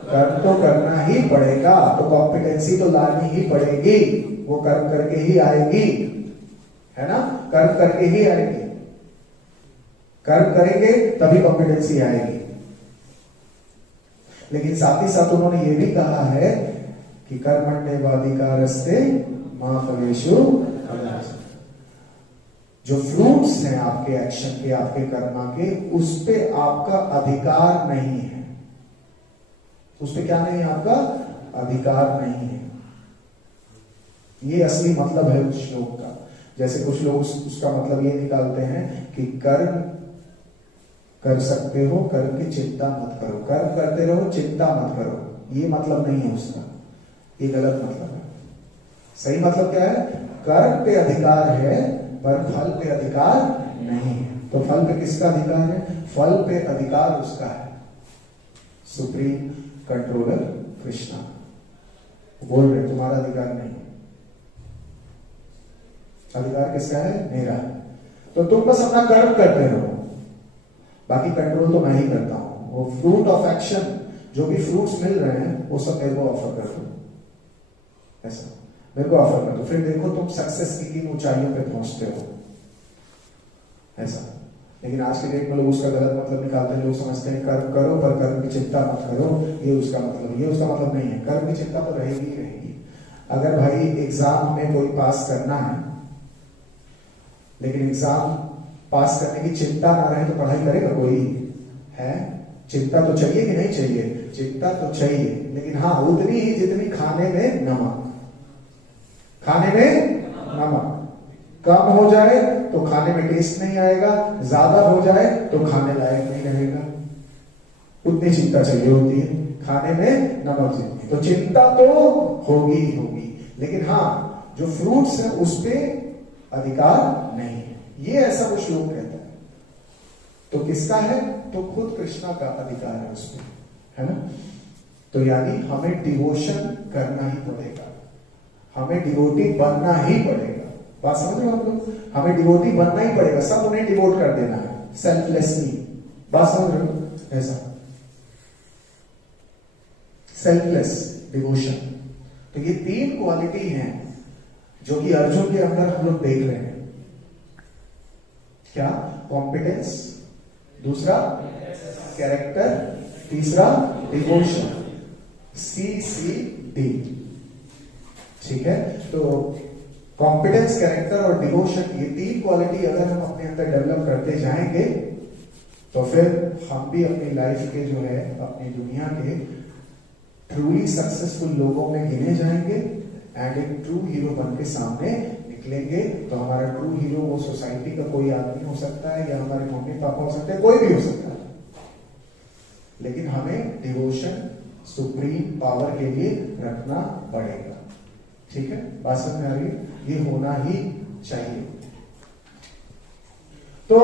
कर्म तो करना ही पड़ेगा। तो कॉम्पिटेंसी तो लानी ही पड़ेगी, वो कर्म करके ही आएगी, है ना? कर्म करके ही आएगी। कर्म करेंगे तभी कॉम्पिटेंसी आएगी। लेकिन साथ ही साथ उन्होंने ये भी कहा है कि कर्मण्येवाधिकारस्ते मा फलेषु कदाचन। जो फ्रूट्स हैं आपके एक्शन के, आपके कर्मा के, उस पे आपका अधिकार नहीं है। उस पे क्या नहीं है? आपका अधिकार नहीं है। ये असली मतलब है उस श्लोक का। जैसे कुछ लोग उसका मतलब ये निकालते हैं कि कर्म कर सकते हो, कर्म की चिंता मत करो, कर्म करते रहो, चिंता मत करो। ये मतलब नहीं है उसका, ये गलत मतलब है। सही मतलब क्या है? कर्म पे अधिकार है पर फल पे अधिकार नहीं है। तो फल पे किसका अधिकार है? फल पे अधिकार उसका है, सुप्रीम कंट्रोलर कृष्णा। बोल रहे तुम्हारा अधिकार नहीं, अधिकार किसका है? मेरा। तो तुम बस अपना कर्म करते रहो, बाकी कंट्रोल तो मैं ही करता हूं। वो फ्रूट ऑफ एक्शन, जो भी फ्रूट्स मिल रहे हैं वो सब मेरे को ऑफर कर दो, ऐसा मेरे को ऑफर कर दो, फिर देखो तुम सक्सेस की किन ऊंचाइयों पे पहुंचते हो, ऐसा। लेकिन आज के डेट में लोग उसका गलत मतलब निकालते हैं। लोग समझते हैं कर्म करो पर कर्म की चिंता मत करो, ये उसका मतलब। ये उसका मतलब नहीं है। कर्म की चिंता तो रहेगी ही रहेगी। अगर भाई एग्जाम में कोई पास करना है, लेकिन एग्जाम पास करने की चिंता ना रहे तो पढ़ाई करेगा कोई? है? चिंता तो चाहिए कि नहीं चाहिए? चिंता तो चाहिए, लेकिन हाँ उतनी ही जितनी खाने में नमक। खाने में नमक कम हो जाए तो खाने में टेस्ट नहीं आएगा, ज्यादा हो जाए तो खाने लायक नहीं रहेगा। उतनी चिंता चाहिए होती है खाने में नमक जितनी। तो चिंता तो होगी ही होगी, लेकिन हाँ जो फ्रूट्स है उस पे अधिकार नहीं है। ये ऐसा वो श्लोक कहता है। तो किसका है? तो खुद कृष्णा का अधिकार है उस पे, है ना। तो यानी हमें डिवोशन करना ही पड़ेगा, हमें डिवोटी बनना ही पड़ेगा। बात समझ रहे हो आप लोग? हमें डिवोटी बनना ही पड़ेगा, सब उन्हें डिवोट कर देना है सेल्फलेसली। बात समझ रहे हो? ऐसा सेल्फलेस डिवोशन। तो ये तीन क्वालिटी हैं जो कि अर्जुन के अंदर हम लोग देख रहे हैं। क्या? कॉम्पिटेंस, दूसरा कैरेक्टर, तीसरा डिवोशन। CCD, ठीक है। तो कॉम्पिटेंस, कैरेक्टर और डिवोशन, ये तीन क्वालिटी अगर हम अपने अंदर डेवलप करते जाएंगे तो फिर हम भी अपनी लाइफ के जो है, अपनी दुनिया के ट्रूली सक्सेसफुल लोगों में गिने जाएंगे एंड एक ट्रू हीरो बन के सामने निकलेंगे। तो हमारा ट्रू हीरो वो सोसाइटी का कोई आदमी हो सकता है, या हमारे मम्मी पापा हो सकते हैं, कोई भी हो सकता है, लेकिन हमें डिवोशन सुप्रीम पावर के लिए रखना पड़ेगा। ठीक है, बात समझ में आ रही है? ये होना ही चाहिए। तो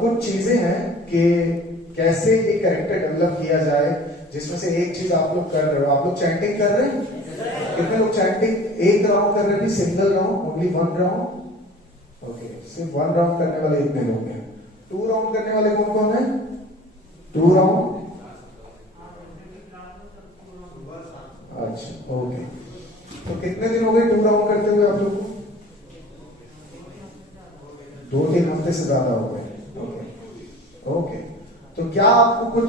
कुछ चीजें हैं कि कैसे ये कैरेक्टर डेवलप किया जाए, जिसमें से एक चीज आप लोग कर रहे हो। आप लोग चैंटिंग कर रहे हैं? कितने लोग चैंटिंग एक राउंड कर रहे हैं? Single round, only one round? Okay, सिर्फ वन राउंड करने वाले इतने लोग हैं। 2 राउंड करने वाले कौन कौन है? 2 राउंड, अच्छा ओके। तो कितने दिन हो गए 2 राउंड करते हुए आप लोग को? 2-3 हफ्ते से ज्यादा हो गए। Okay okay. तो क्या आपको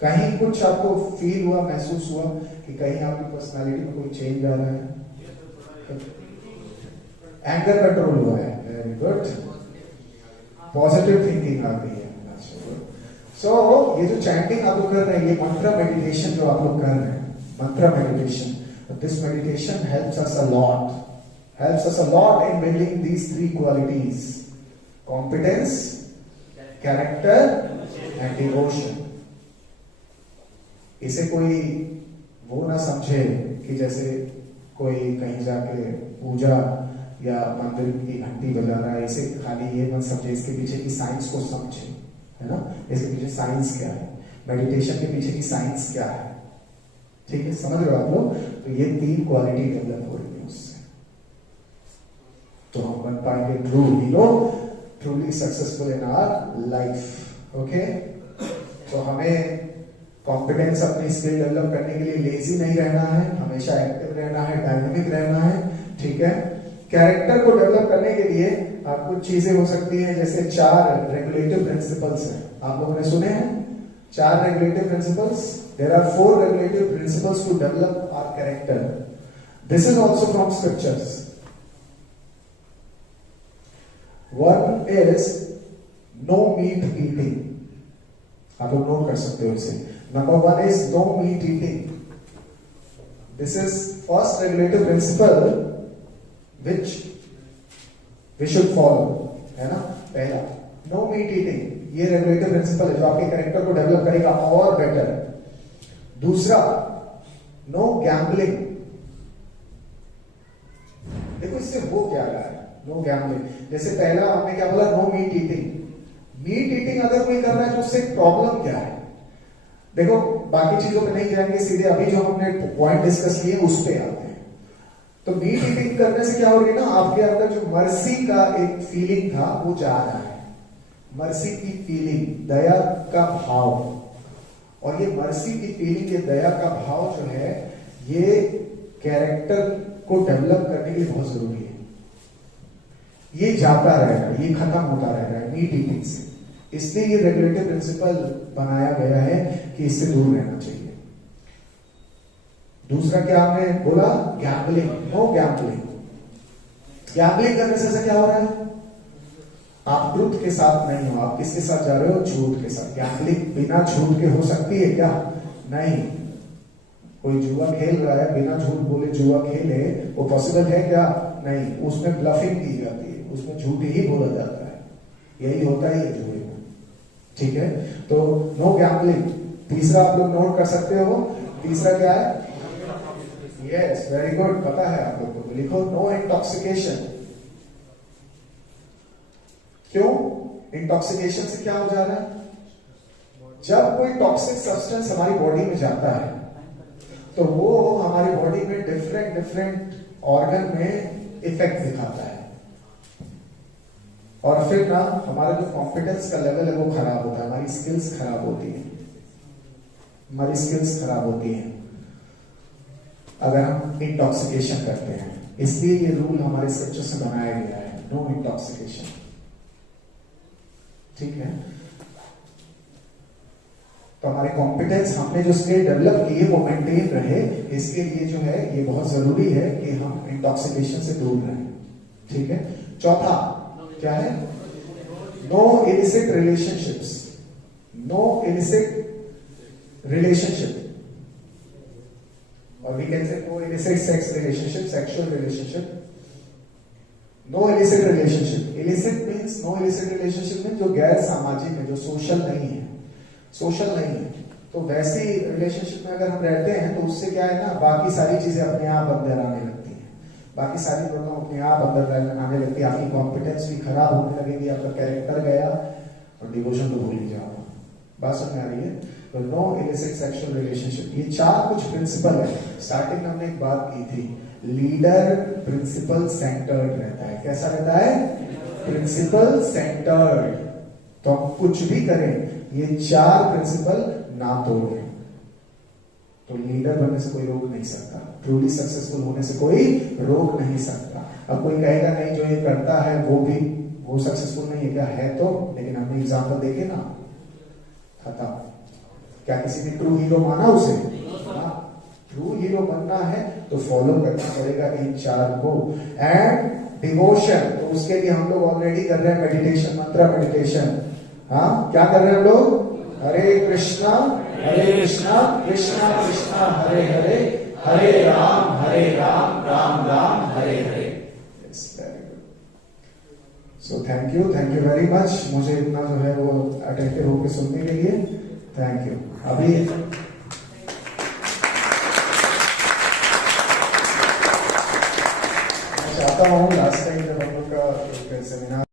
कहीं कुछ आपको फील हुआ, महसूस हुआ कि कहीं आपकी पर्सनालिटी में कोई चेंज आ रहा है? एंगर कंट्रोल हुआ है, वेरी गुड। पॉजिटिव थिंकिंग आ गई है। सो ये जो चैंटिंग आप लोग कर रहे हैं, ये मंत्र मेडिटेशन जो आप लोग कर रहे हैं, मंत्र meditation, this meditation helps us a lot in building these 3 qualities: competence, character and devotion. इसे कोई वो ना समझे कि जैसे कोई कहीं जाके पूजा या मंदिर की घंटी बजा रहा है, इसे खाली ये मत समझे, इसके पीछे की साइंस को समझे, है ना। इसके पीछे साइंस क्या है, मेडिटेशन के पीछे की साइंस क्या है, ठीक है, समझ रहे हो आप लोग? तो ये 3 क्वालिटी डेवलप हो रही है उससे, तो हम बन पाएंगे true hero, truly successful in our life. Okay, तो हमें कॉम्पिटेंस, अपनी स्किल डेवलप करने के लिए लेजी नहीं रहना है, हमेशा एक्टिव रहना है, डायनेमिक रहना है, ठीक है। कैरेक्टर को डेवलप करने के लिए कुछ चीजें हो सकती हैं, जैसे 4 रेगुलेटिव प्रिंसिपल्स हैं, आप लोगों ने सुने हैं 4 regulative principles. There are 4 regulative principles to develop our character. This is also from scriptures. One is no meat eating. आप लोग नोट कर सकते हो इसे. Number 1 is no meat eating. This is first regulative principle which we should follow, है ना. पहला no meat eating, ये regulative principle है जो आपके कैरेक्टर को डेवलप करेगा और बेटर. दूसरा no gambling. देखो इससे वो क्या रहा है, नो गैम्बलिंग. जैसे पहला हमने क्या बोला, no meat eating. Meat eating अगर कोई कर रहा है तो उससे प्रॉब्लम क्या है. देखो बाकी चीजों पे नहीं जाएंगे, सीधे अभी जो हमने पॉइंट डिस्कस किए उस पे आते हैं. तो मीट ईटिंग करने से क्या हो रही है ना, आपके अंदर जो मर्सी का एक फीलिंग था वो जा रहा है. मर्सी की फीलिंग, दया का भाव. और ये मर्सी की फीलिंग, ये दया का भाव जो है, ये कैरेक्टर को डेवलप करने के लिए बहुत जरूरी है. ये जाता रहेगा, ये खत्म होता रहेगा मीट ईटिंग से. इसलिए ये रेगुलेटिव प्रिंसिपल बनाया गया है कि इससे दूर रहना चाहिए. दूसरा क्या आपने बोला, गैम्बलिंग. No gambling. गैम्बलिंग करने से क्या हो रहा है, आप ट्रुथ के साथ नहीं हो, आप किसके साथ जा रहे हो, झूठ के साथ. गैम्बलिंग बिना झूठ के हो सकती है क्या, नहीं. कोई जुआ खेल रहा है, बिना झूठ बोले जुआ खेले, वो पॉसिबल है क्या, नहीं. उसमें ब्लफिंग की जाती है, उसमें झूठ ही बोला जाता है. यही होता ही है जुए में. ठीक है, तो नो गैम्बलिंग. तीसरा आप लोग नोट कर सकते हो, तीसरा क्या है, यस वेरी गुड, पता है आप लोग को. लिखो नो इंटॉक्सिकेशन. क्यों, इंटॉक्सिकेशन से क्या हो जा रहा है, जब कोई टॉक्सिक सब्सटेंस हमारी बॉडी में जाता है तो वो हमारी बॉडी में डिफरेंट ऑर्गन में इफेक्ट दिखाता है. और फिर ना हमारा जो कॉन्फिडेंस का लेवल है वो खराब होता है, हमारी स्किल्स खराब होती है, हमारी स्किल्स खराब होती हैं अगर हम इंटॉक्सिकेशन करते हैं. इसलिए ये रूल हमारे स्क्रिप्चर से बनाया गया है, नो इंटॉक्सिकेशन. ठीक है, तो हमारे कॉम्पिटेंस हमने जो स्किल डेवलप किए वो मेंटेन रहे. इसके लिए जो है ये बहुत जरूरी है कि हम इंटॉक्सिकेशन से दूर रहें. ठीक है, चौथा क्या है, no illicit relationships. No illicit relationship, और we can say no illicit sex relationship, sexual relationship. No illicit relationship. Illicit means, no illicit relationship means जो गैर सामाजिक है, जो सोशल नहीं है, सोशल नहीं है. तो वैसी रिलेशनशिप में अगर हम रहते हैं तो उससे क्या है ना, बाकी सारी चीजें अपने आप अंदर आने लगती हैं, बाकी सारी प्रॉब्लम अपने आप अंदर आने लगती है. आपकी कॉम्पिटेंस भी खराब होने लगेगी, आपका कैरेक्टर गया और डिवोशन तो भूल ही जाओ. बात समझ में आ रही है. तो नो इलिसिट सेक्सुअल रिलेशनशिप, ये 4 कुछ प्रिंसिपल है. स्टार्टिंग में हमने एक बात की थी, लीडर प्रिंसिपल सेंटर्ड रहता है. कैसा रहता है, प्रिंसिपल सेंटर्ड. तो हम कुछ भी करें, ये 4 प्रिंसिपल ना तोड़े तो लीडर बनने से कोई रोक नहीं सकता, ट्रूली सक्सेसफुल होने से कोई रोक नहीं सकता. अब कोई कहेगा नहीं जो ये करता है वो सक्सेसफुल नहीं है, क्या है तो, लेकिन हमने एग्जांपल देखे ना, खत्म. क्या किसी ने ट्रू हीरो माना उसे, ट्रू हीरो बनना है तो फॉलो करना पड़ेगा इन 4 को. एंड डिवोशन, तो उसके लिए हम लोग ऑलरेडी कर रहे हैं मेडिटेशन, मंत्र मेडिटेशन. हाँ, क्या कर रहे हैं हम लोग, Hare Krishna Krishna Krishna Hare Hare, Hare Ram Ram Ram Hare Hare. So thank you very much, मुझे इतना जो है वो अटेंटिव होकर सुनने के लिए. Thank you. अभी चाहता हूँ लास्ट टाइम जब हम लोग का सेमिनार